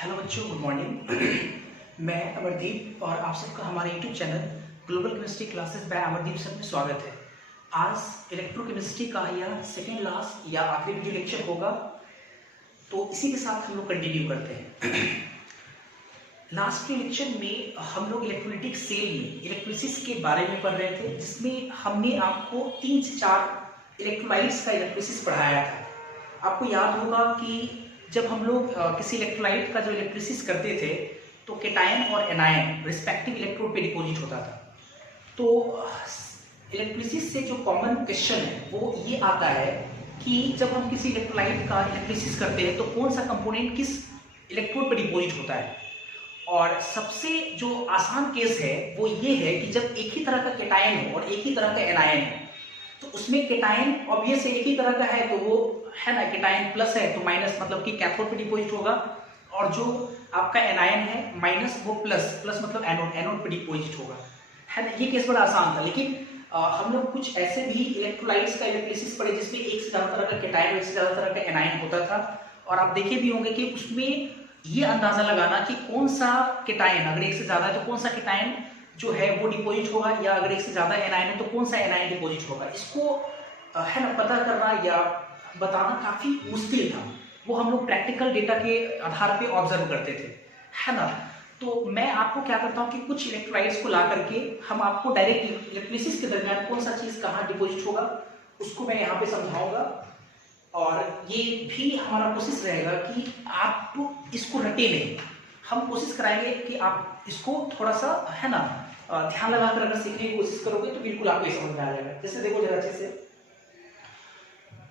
Hello बच्चों, good morning. मैं अमरदीप और आप सबका हमारे YouTube channel global chemistry classes bye Amardeep sir में स्वागत है। आज इलेक्ट्रोकेमिस्ट्री का यह सेकेंड लास्ट या आखिरी वीडियो लेक्चर होगा, तो इसी के साथ हम लोग कंटिन्यू करते हैं। लास्ट के लेक्चर में हम लोग इलेक्ट्रोलाइटिक सेल में इलेक्ट्रोलिसिस के बारे में पढ़ रहे थे, जिसमें हमने आपको 3 से 4 इलेक्ट्रोलाइट्स का इलेक्ट्रोलिसिस पढ़ाया था। आपको याद होगा कि जब हम लोग किसी इलेक्ट्रोलाइट का जो इलेक्ट्रोलिसिस करते थे तो केटायन और एनायन रिस्पेक्टिव इलेक्ट्रोड पे डिपॉजिट होता था। तो इलेक्ट्रोलिसिस से जो कॉमन क्वेश्चन है वो ये आता है कि जब हम किसी इलेक्ट्रोलाइट का इलेक्ट्रोलिसिस करते हैं तो कौन सा कंपोनेंट किस इलेक्ट्रोड पर डिपॉजिट होता है। और सबसे जो आसान केस है वो ये है कि जब एक ही तरह का केटायन हो और एक ही तरह का एनायन हो, तो उसमें केटायन ऑब्वियस एक ही तरह का है तो वो है ना, केटायन प्लस है तो माइनस मतलब कि कैथोड पे डिपॉजिट होगा, और जो आपका एनायन है माइनस वो प्लस मतलब एनोड पे डिपॉजिट होगा, है ना। ये केस बड़ा आसान था। लेकिन हम लोग कुछ ऐसे भी इलेक्ट्रोलाइट्स का इलेक्ट्रोलिसिस पढ़े जिसमें एक से ज्यादा तरह का केटायन, एक से ज्यादा तरह का एनायन होता था, और आप देखे भी होंगे कि उसमें ये अंदाजा लगाना कि कौन सा केटायन अगर एक से ज्यादा है तो कौन सा केटायन जो है वो डिपॉजिट होगा, या अगर एक से ज्यादा एनायन है तो कौन सा एनायन डिपॉजिट होगा। इसको है ना पता करना या बताना काफी मुश्किल था। वो हम लोग प्रैक्टिकल डेटा के आधार पे ऑब्जर्व करते थे, है ना। तो मैं आपको क्या करता हूँ कि कुछ इलेक्ट्रोलाइट्स को ला करके हम आपको डायरेक्ट इलेक्ट्रोलिसिस के दरमियान कौन सा चीज कहाँ डिपॉजिट होगा उसको मैं यहाँ पे समझाऊंगा। और ये भी हमारा कोशिश रहेगा कि आप इसको रटे नहीं, हम कोशिश कराएंगे कि आप इसको थोड़ा सा है ना ध्यान लगाकर अगर सीखने की कोशिश करोगे तो बिल्कुल आपको समझ में आ जाएगा। जैसे देखो जरा अच्छे से,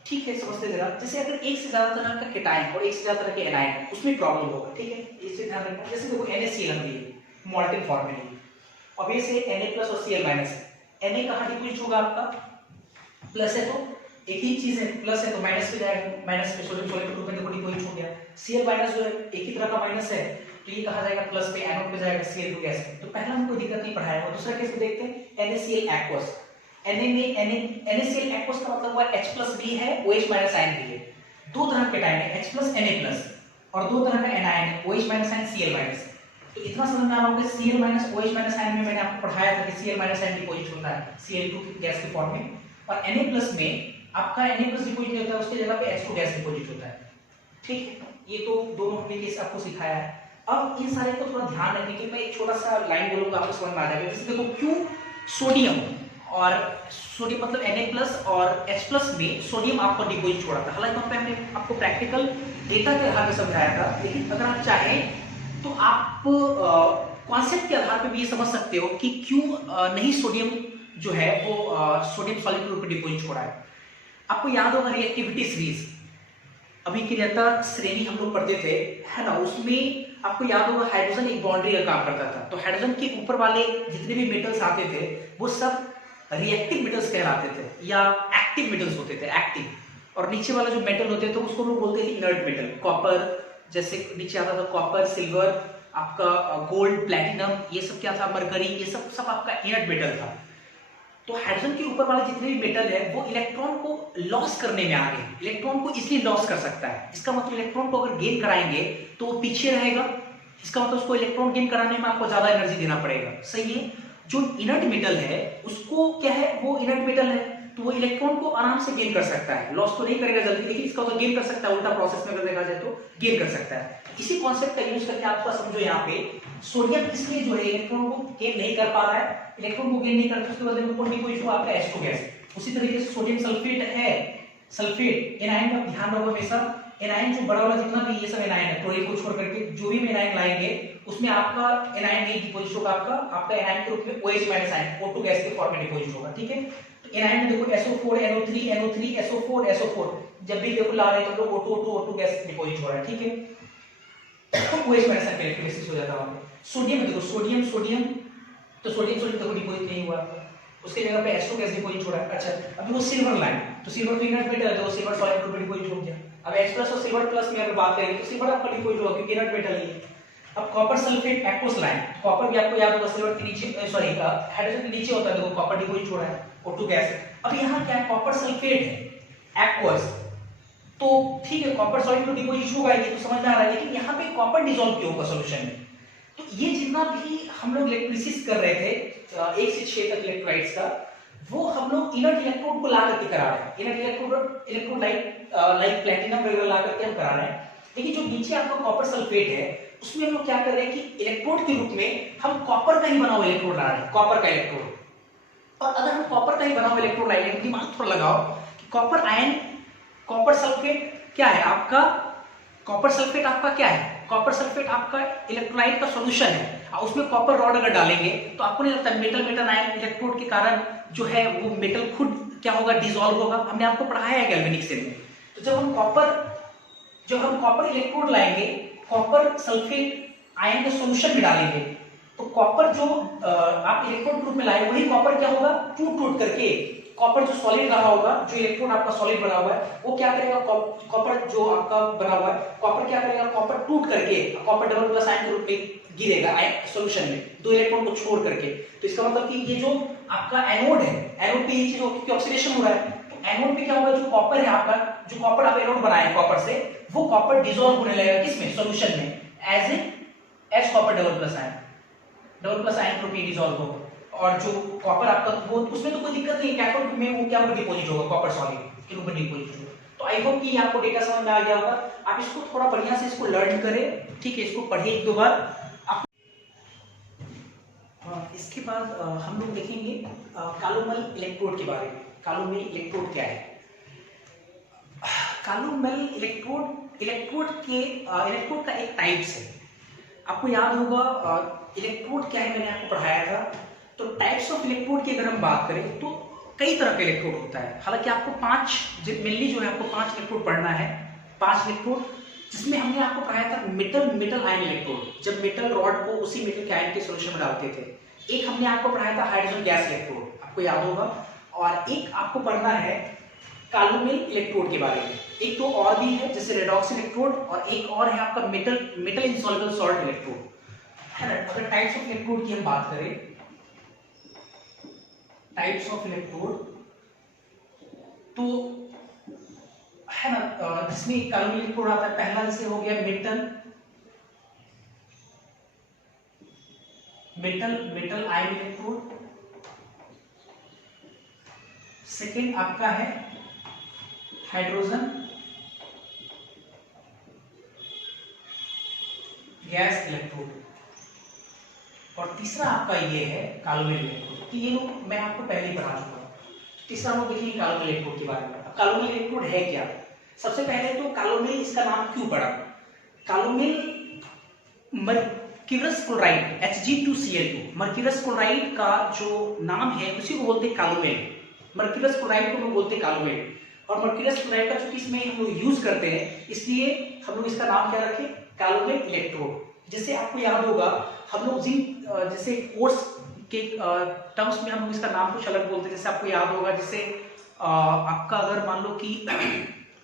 ठीक है, समझते जरा। जैसे अगर एक से ज्यादा तरह का केटायन और एक से ज्यादा तरह के एनायन है उसमें प्रॉब्लम होगा, ठीक है, इससे ध्यान रखना। जैसे देखो NaCl हम दिए मॉल्टन फॉर्म में, अब ये से Na+ और Cl- है। Na कहाँ डिपॉजिट होगा आपका, प्लस है तो एक ही चीज है, प्लस है तो माइनस पे जाएगा, माइनस पे सोडियम सॉल्ट ग्रुप में डिपॉजिट हो गया। Cl- जो है एक ही तरह का माइनस है तो ये कहा जाएगा प्लस पे, एनोड पे जाएगा Cl2 गैस। तो पहला हम कोई दिक्कत नहीं पढ़ाया हुआ। दूसरा केस में देखते हैं NaCl aqueous। NaCl aqueous का मतलब हुआ H+B है, OH- आयन भी है। दो तरह के केटायन है H+ Na+, और दो तरह का एनायन है OH- आयन Cl-। तो इतना समझ में आ रहा होगा Cl- OH- आयन में मैंने आपको पढ़ाया था कि Cl- आयन डिपॉजिट होता है Cl2 गैस के फॉर्म में, और Na+ में आपका Na+ डिपॉजिट नहीं होता है, उसके जगह पे H2 गैस डिपॉजिट होता है। ठीक है, ये तो दोनों हमने केस आपको सिखाया है। अब इन सारे को थोड़ा ध्यान रखने के लिए मैं एक छोटा सा लाइन बोलूंगा, आपको समझ में आ जाएगा। जैसे देखो क्यों सोडियम और सोडियम मतलब Na+ और H+ में सोडियम आपको डिपॉजिट हो रहा था। हालांकि वहां पे हमने आपको प्रैक्टिकल डेटा के आधार पर समझाया था, लेकिन अगर आप चाहें तो आप कॉन्सेप्ट के आधार पर भी ये समझ सकते हो कि क्यों नहीं सोडियम जो है वो सोडियम सॉलिड के रूप में डिपॉजिट हो रहा है। आपको याद होगा रिएक्टिविटी सीरीज, अभिक्रियता श्रेणी हम लोग पढ़ते थे, है ना। उसमें आपको याद होगा हाइड्रोजन एक बाउंड्री का काम करता था। तो हाइड्रोजन के ऊपर वाले जितने भी मेटल्स आते थे वो सब रिएक्टिव मेटल्स कहलाते थे या एक्टिव मेटल्स होते थे, एक्टिव। और नीचे वाला जो मेटल होते थे उसको हम लोग बोलते थे इनर्ट मेटल। कॉपर जैसे नीचे आता था, कॉपर, सिल्वर, आपका गोल्ड, प्लैटिनम, ये सब क्या था, मरकरी, ये सब सब आपका इनर्ट मेटल था। तो हाइड्रोजन के ऊपर वाले जितने भी मेटल है वो इलेक्ट्रॉन को लॉस करने में आगे, इलेक्ट्रॉन को इसलिए लॉस कर सकता है। इसका मतलब इलेक्ट्रॉन को अगर गेन कराएंगे तो वो पीछे रहेगा, इसका मतलब उसको इलेक्ट्रॉन गेन कराने में आपको ज्यादा एनर्जी देना पड़ेगा, सही है। जो इनर्ट मेटल है उसको क्या है, वो इनर्ट मेटल है तो वो इलेक्ट्रॉन को आराम से गेन कर सकता है, लॉस तो नहीं करेगा जल्दी, लेकिन इसका तो गेन कर सकता है, उल्टा प्रोसेस में अगर देखा जाए तो गेन कर सकता है। इसी कॉन्सेप्ट का यूज करके आप थोड़ा समझो। यहाँ पे सोडियम इसलिए जो है इलेक्ट्रॉन को गेन नहीं कर पा रहा है, इलेक्ट्रॉन को गेन नहीं करता, उसके बदले में कौन डिपॉजिट हुआ, आपका H2 गैस। उसी तरीके से सोडियम सल्फेट है, सल्फेट एनायन का ध्यान रखो हमेशा। एनायन जो बड़ा वाला जितना भी ये सब एनायन है, क्लोरीन को छोड़ करके जो भी एनायन लाएंगे उसमें आपका एनायन नहीं डिपॉजिट होगा, आपका एनायन के रूप में OH- आयन O2 गैस के फॉर्म में डिपॉजिट होगा, ठीक है। तो एनायन में देखो SO4 NO3 NO3 SO4 SO4, जब भी देखो ला रहे हैं तो O2 गैस डिपॉजिट हो रहा है, ठीक है। OH- आयन का इलेक्ट्रोलिसिस हो जाता है वहां पे। सोडियम देखो सोडियम तो सोडियम देखो डिपॉजिट नहीं हुआ, उसके जगह पे H2 गैस डिपॉजिट हो रहा है। अच्छा अभी वो सिल्वर लाइन, तो सिल्वर तो इनर्ट मेटल है तो सिल्वर सॉलिड ग्रुप में डिपॉजिट हो गया। अब H+ और सिल्वर प्लस में अगर बात करें तो सिल्वर आपका डिपॉजिट होगा क्योंकि इनर्ट मेटल है। अब copper sulphate aqueous line, copper भी आपको याद होगा सिल्वर के नीचे, सॉरी हाइड्रोजन के नीचे होता है, देखो कॉपर डिपॉजिट हो रहा है O2 गैस। अब यहाँ क्या है, कॉपर सल्फेट है एक्वस, तो ठीक है, कॉपर सॉलिड तो डिपोजिट होगा, ये तो समझ में आ रहा है, लेकिन यहाँ पे कॉपर डिसॉल्व क्यों होगा सॉल्यूशन में? तो ये जितना भी हम लोग इलेक्ट्रिसिस कर रहे थे 1 से 6 तक इलेक्ट्रोलाइट्स का, वो हम लोग इनर्ट इलेक्ट्रोड को ला करके करा रहे हैं। इनर्ट इलेक्ट्रोड लाइक प्लैटिनम वगैरह ला करके हम करा रहे हैं। लेकिन जो नीचे आपका कॉपर सल्फेट है, उसमें हम लोग क्या कर रहे हैं कि इलेक्ट्रोड के रूप में हम कॉपर का ही बना हुआ इलेक्ट्रोड ला रहे हैं, कॉपर का इलेक्ट्रोड। और अगर हम कॉपर का ही बना हुआ इलेक्ट्रोड लाएंगे, दिमाग थोड़ा लगाओ कि कॉपर आयन, कॉपर सल्फेट क्या है आपका, कॉपर सल्फेट आपका क्या है, कॉपर सल्फेट आपका इलेक्ट्रोलाइट का सॉल्यूशन है। उसमें कॉपर रॉड अगर डालेंगे तो आपको नहीं लगता मेटल मेटल आयन इलेक्ट्रोड के कारण जो है वो मेटल खुद क्या होगा, डिसॉल्व होगा? हमने आपको पढ़ाया है गैल्वेनिक सेल में। तो जब हम कॉपर इलेक्ट्रोड लाएंगे, कॉपर सल्फेट आयन के सॉल्यूशन में डालेंगे, तो कॉपर जो आप इलेक्ट्रोड ग्रुप में लाए, वही कॉपर क्या होगा, टूट करके कॉपर जो सॉलिड रहा होगा, जो इलेक्ट्रोड आपका सॉलिड बना हुआ है, वो क्या करेगा, कॉपर जो आपका बना हुआ है, कॉपर क्या करेगा, कॉपर टूट करके कॉपर डबल प्लस आयन के रूप में गिरेगा सॉल्यूशन में, दो इलेक्ट्रॉन को छोड़ करके। तो इसका मतलब कि ये जो आपका एनोड है, एनोड पे ये चीज क्योंकि ऑक्सीडेशन हो रहा है, तो एनोड पे क्या होगा, जो कॉपर है आपका, जो कॉपर आप एनोड बनाए कॉपर से, वो कॉपर डिसॉल्व होने लगेगा किसमें, सॉल्यूशन में, as copper double plus ion के रूप में डिसॉल्व होगा। और जो कॉपर आपका वो उसमें तो कोई दिक्कत नहीं, कैथोड में वो क्या डिपोजिट होगा, कॉपर सॉलिड के रूप में डिपोजिट होगा। तो आई होप कि आपको डेटा समझ में आ गया होगा। आप इसको थोड़ा बढ़िया से इसको लर्न करें, ठीक है, इसको पढ़िए एक दो बार। इसके बाद हम लोग देखेंगे कॉलोमल इलेक्ट्रोड के बारे में। कॉलोमल इलेक्ट्रोड क्या है? कॉलोमल इलेक्ट्रोड का एक टाइप्स है। आपको याद होगा इलेक्ट्रोड क्या है, मैंने आपको पढ़ाया था। तो टाइप्स ऑफ इलेक्ट्रोड की अगर हम बात करें तो कई तरह का इलेक्ट्रोड होता है। हालांकि आपको मेनली जो है आपको 5 इलेक्ट्रोड पढ़ना है, 5 इलेक्ट्रोड, जिसमें हमने आपको पढ़ाया था मेटल आयन इलेक्ट्रोड, जब मेटल रॉड को उसी मेटल के आयन के सॉल्यूशन में डालते थे। एक हमने आपको पढ़ाया था हाइड्रोजन गैस इलेक्ट्रोड, आपको याद होगा। और एक आपको पढ़ना है कॉलोमल इलेक्ट्रोड के बारे में। एक तो और भी है जैसे रेडॉक्स इलेक्ट्रोड, और एक और है आपका मेटल इनसॉल्युबल सॉल्ट इलेक्ट्रोड, है ना। अगर टाइप्स ऑफ इलेक्ट्रोड की हम बात करें, टाइप्स ऑफ इलेक्ट्रोड, तो है ना, जिसमें कॉलोमल इलेक्ट्रोड आता है, पहला जैसे हो गया मेटल आयन इलेक्ट्रोड। सेकेंड आपका है हाइड्रोजन गैस इलेक्ट्रोड, और तीसरा आपका ये है कॉलोमल इलेक्ट्रोड। तो ये लोग मैं आपको पहले ही पढ़ा चुका हूं। तीसरा हम देखेंगे कॉलोमल इलेक्ट्रोड के बारे में। अब कॉलोमल इलेक्ट्रोड है क्या? सबसे पहले तो कॉलोमल, इसका नाम क्यों पड़ा? Calomel mercurous chloride Hg2Cl2, mercurous chloride का जो नाम है उसी को बोलते हैं कॉलोमल। मर्क्यूरस क्लोराइड को हम बोलते हैं कॉलोमल, और मर्क्यूरस क्लोराइड का चूंकि इसमें हम लोग यूज करते हैं, इसलिए हम लोग इसका नाम क्या रखे, कॉलोमल इलेक्ट्रोड। जैसे आपको याद होगा, हम लोग जैसे कोर्स के टर्म्स में हम लोग इसका नाम कुछ अलग बोलते हैं। जैसे आपको याद होगा, जैसे आपका अगर मान लो कि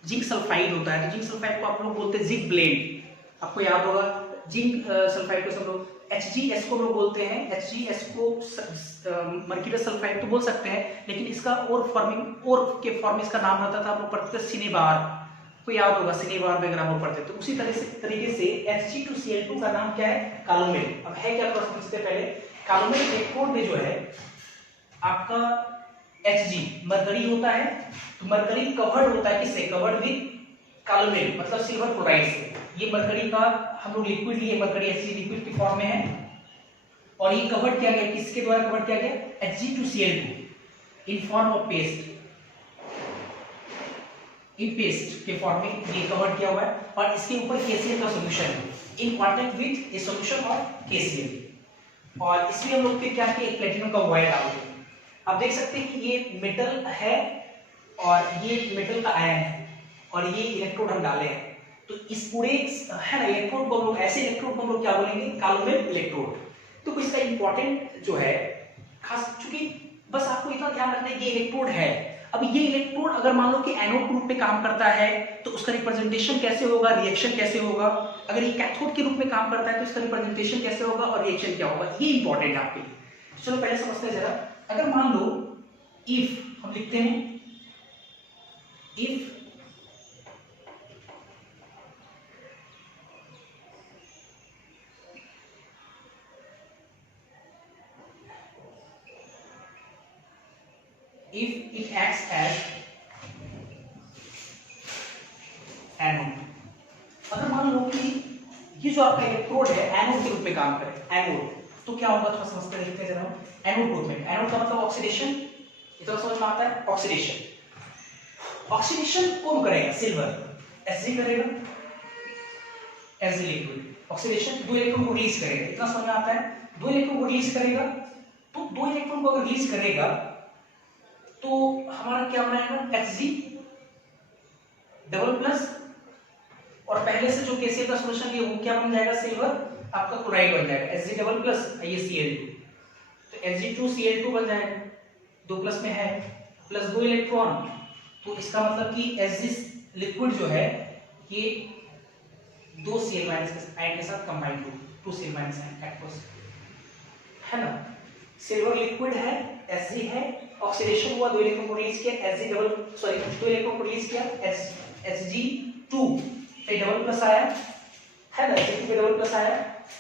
जिंक सल्फाइड होता है, तो जिंक सल्फाइड को आप लोग बोलते हैं जिंक ब्लेंड, आपको याद होगा। जिंक सल्फाइड को हम लोग HgS को लोग बोलते हैं, HgS को मर्क्यूरस सल्फाइड तो बोल सकते हैं, लेकिन इसका और के फॉर्म में इसका नाम रहता था, आप लोग पढ़ते थे सिनेबार, को याद होगा, सिनेबार वगैरह हम लोग पढ़ते। तो उसी तरीके से Hg2Cl2 का नाम क्या है, कॉलोमल। अब है क्या, थोड़ा समझते पहले। कॉलोमल इलेक्ट्रोड में जो है आपका Hg मरकरी होता है, तो मरकरी कवर्ड होता है किससे, कवर्ड विद कॉलोमल, मतलब सिल्वर क्लोराइड से। ये मरकरी का हम लोग लिक्विड लिए, मरकरी Hg लिक्विड की फॉर्म में है, और ये कवर्ड किया गया, किसके द्वारा कवर्ड किया गया, Hg2Cl2 in form of paste, in paste के फॉर्म में ये कवर्ड किया हुआ है, और इसके ऊपर KCl का सॉल्यूशन है, in contact with A solution of KCl। और इसमें हम लोग क्या किया, एक प्लेटिनम का वायर डालते हैं। आप देख सकते हैं कि ये मेटल है और ये मेटल का आयन है, और ये इलेक्ट्रोड हम डाले हैं। तो इस पूरे है ना इलेक्ट्रोड को हम लोग, ऐसे इलेक्ट्रोड को हम लोग क्या बोलेंगे, कॉलोमल इलेक्ट्रोड। तो इसका इंपॉर्टेंट जो है खास, चूंकि बस आपको इतना ध्यान रखना है ये इलेक्ट्रोड है। अब ये इलेक्ट्रोड अगर मान लो कि एनोड ग्रुप में काम करता है, तो उसका रिप्रेजेंटेशन कैसे होगा, रिएक्शन कैसे होगा। अगर ये कैथोड के रूप में काम करता है, तो इसका रिप्रेजेंटेशन कैसे होगा और रिएक्शन क्या होगा, ये इंपॉर्टेंट है आपके लिए। चलो पहले समझते हैं जरा। अगर मान लो इफ हम लिखते हैं, if if it acts as anode, अगर मान लो कि ये जो आपका इलेक्ट्रोड है एनोड के रूप में काम करे, एनोड, तो क्या होगा थोड़ा समझते देखते हैं जरा। एनोड ग्रुप में, एनोड का मतलब ऑक्सीडेशन, ये तो समझ में आता है, ऑक्सीडेशन। ऑक्सीडेशन कौन करेगा? सिल्वर, Hg करेगा, Hg लिक्विड। ऑक्सीडेशन 2 इलेक्ट्रॉन को रिलीज करेगा, इतना समझ में आता है। 2 इलेक्ट्रॉन को रिलीज करेगा, तो 2 इलेक्ट्रॉन को अगर रिलीज करेगा तो हमारा क्या बनाएगा? Hg डबल प्लस, और पहले से जो KCl का सॉल्यूशन है वो क्या बन जाएगा? सिल्वर आपका क्लोराइड बन जाएगा, Hg डबल प्लस ये Cl2, तो Hg2Cl2 बन जाएगा, 2 प्लस में है, प्लस 2 इलेक्ट्रॉन, तो इसका मतलब कि Hg लिक्विड जो है ये 2 Cl- आयन के साथ कंबाइन हो, 2 Cl- आयन एक्वस है ना। सिल्वर लिक्विड है, Hg है, ऑक्सीडेशन हुआ, 2 इलेक्ट्रॉन को रिलीज किया, Hg डबल, सॉरी 2 इलेक्ट्रॉन को रिलीज किया, Hg2 पे डबल प्लस आया है ना, Hg2 पे डबल प्लस आया,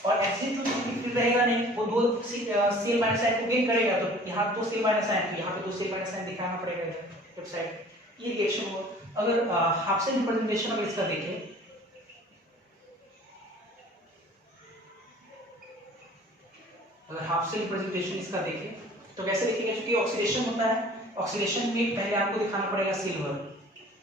और Hg2 फिर रहेगा नहीं, वो 2 Cl- आयन को गेन करेगा, तो यहाँ 2 Cl- आयन, तो यहाँ पे 2 Cl- आयन दिखाना पड़ेगा लेफ्ट साइड, ये रिएक्शन हुआ। अगर हाफ सेल रिप्रेजेंटेशन अगर इसका देखें, अगर हाफ सेल रिप्रेजेंटेशन इसका देखें तो कैसे देखेंगे? क्योंकि ऑक्सीडेशन होता है, ऑक्सीडेशन में पहले आपको दिखाना पड़ेगा सिल्वर,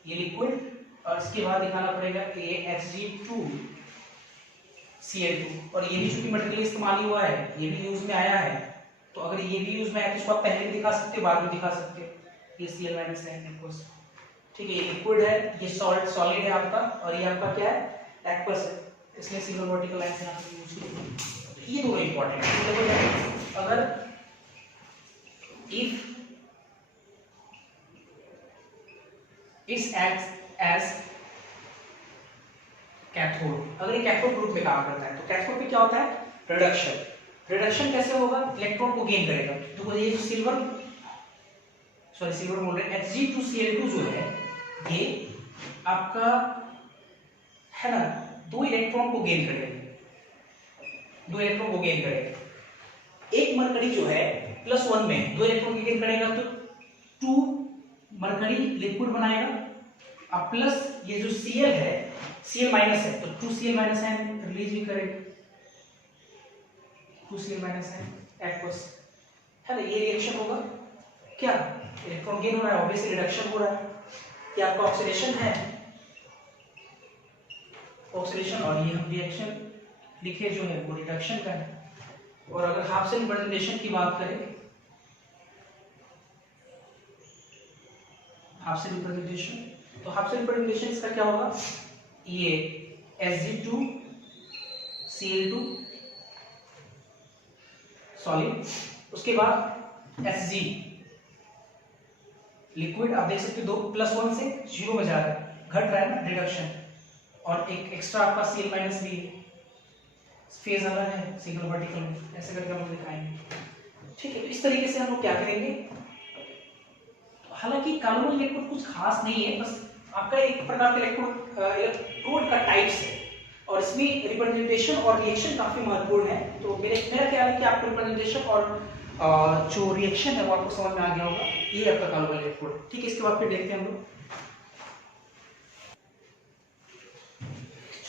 ये लिक्विड, और इसके बाद दिखाना पड़ेगा ये Hg2Cl2, और ये भी चूंकि मटेरियल इस्तेमाल हुआ है, ये भी यूज में आया है, तो अगर ये भी यूज में आया तो इसको आप पहले भी दिखा सकते हो, बाद में दिखा सकते हो, ये Cl- आयन, ठीक है, ये लिक्विड है, ये सॉलिड है आपका, और ये आपका क्या है? एक्वस है, इसलिए सिंगल वर्टिकल लाइन से आपको यूज किया। ये दोनों इंपॉर्टेंट है। अगर if its acts as cathode, अगर ये कैथोड ग्रुप में काम करता है, तो कैथोड में क्या होता है? रिडक्शन। रिडक्शन कैसे होगा? इलेक्ट्रॉन को गेन करेगा, तो ये सिल्वर बोल रहे हैं, Hg2Cl2 जो है ये आपका है ना, 2 इलेक्ट्रॉन को गेन करेगा, 2 इलेक्ट्रॉन को गेन करेगा। एक मरकरी जो है +1 में 2 इलेक्ट्रॉन को गेन करेगा, तो 2 मरकरी लिक्विड बनाएगा, अब प्लस ये जो Cl है, Cl- है, तो 2 Cl- आयन रिलीज भी करेगा, 2 Cl- आयन एक्वस है ना। ये रिएक्शन होगा, क्या? इलेक्ट्रॉन गेन हो रहा है, ऑब्वियसली रिडक्शन हो रहा है, ये आपका ऑक्सीडेशन है, ऑक्सीडेशन, और ये हम रिएक्शन लिखे जो है वो रिडक्शन का है। और अगर हाफ सेल रिप्रेजेंटेशन की बात करें, हाफ सेल रिप्रेजेंटेशन, तो हाफ सेल रिप्रेजेंटेशन इसका क्या होगा? ये Hg2Cl2 सॉलिड, उसके बाद Hg लिक्विड, आप देख सकते हो 2 + 1 से 0 में जा रहा है, घट रहा है ना, रिडक्शन, और एक एक्स्ट्रा आपका Cl- भी है, फेज अलग है सिंगल वर्टिकल में, ऐसे करके हम लोग दिखाएंगे, ठीक है। तो इस तरीके से हम लोग क्या करेंगे, हालांकि कार्बन इलेक्ट्रोड कुछ खास नहीं है, बस आपका एक प्रकार का इलेक्ट्रोड का टाइप्स है, और इसमें रिप्रेजेंटेशन और रिएक्शन काफी महत्वपूर्ण है। तो मेरा ख्याल है कि आपको रिप्रेजेंटेशन और जो रिएक्शन है वो आपको समझ में आ गया होगा, ये आपका कार्बन इलेक्ट्रोड, ठीक है। इसके बाद फिर देखते हैं हम लोग,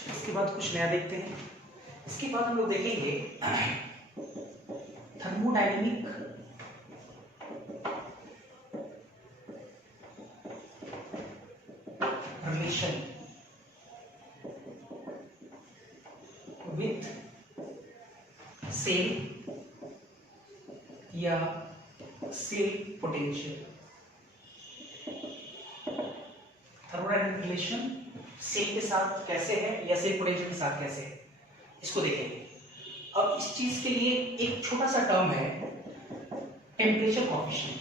इसके बाद कुछ नया देखते हैं। इसके बाद हम लोग देखेंगे थर्मोडायनेमिक रिलेशन विथ सेल या cell potential. Thermodynamic relation cell के साथ कैसे है या सेल पोटेंशियल के साथ कैसे है, इसको देखेंगे। अब इस चीज के लिए एक छोटा सा टर्म है, temperature coefficient.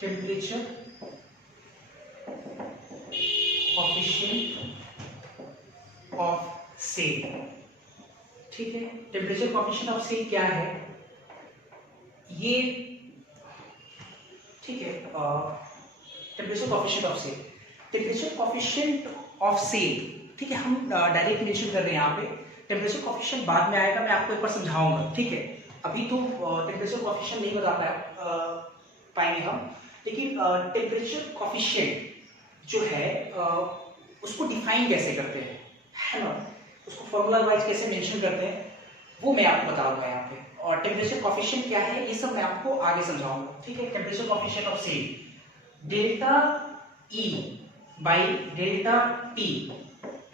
Temperature coefficient of cell, ठीक है। टेम्परेचर कॉफिशिएंट ऑफ सेल क्या है ये, ठीक है। Temperature coefficient of cell, temperature coefficient of cell, ठीक है। हम डायरेक्ट मेंशन कर रहे हैं यहाँ पे, टेम्परेचर कॉफिशिएंट बाद में आएगा, मैं आपको एक बार समझाऊंगा, ठीक है। अभी तो टेम्परेचर कॉफिशिएंट नहीं बता पाएंगे हम, लेकिन टेम्परेचर कॉफिशिएंट जो है उसको डिफाइन कैसे करते हैं, है ना, उसको फॉर्मूला वाइज कैसे मेंशन करते हैं वो मैं आपको बताऊंगा यहाँ पे। और टेम्परेचर कॉफिशिएंट क्या है ये सब मैं आपको आगे समझाऊंगा, ठीक है। Temperature coefficient of same delta E by delta T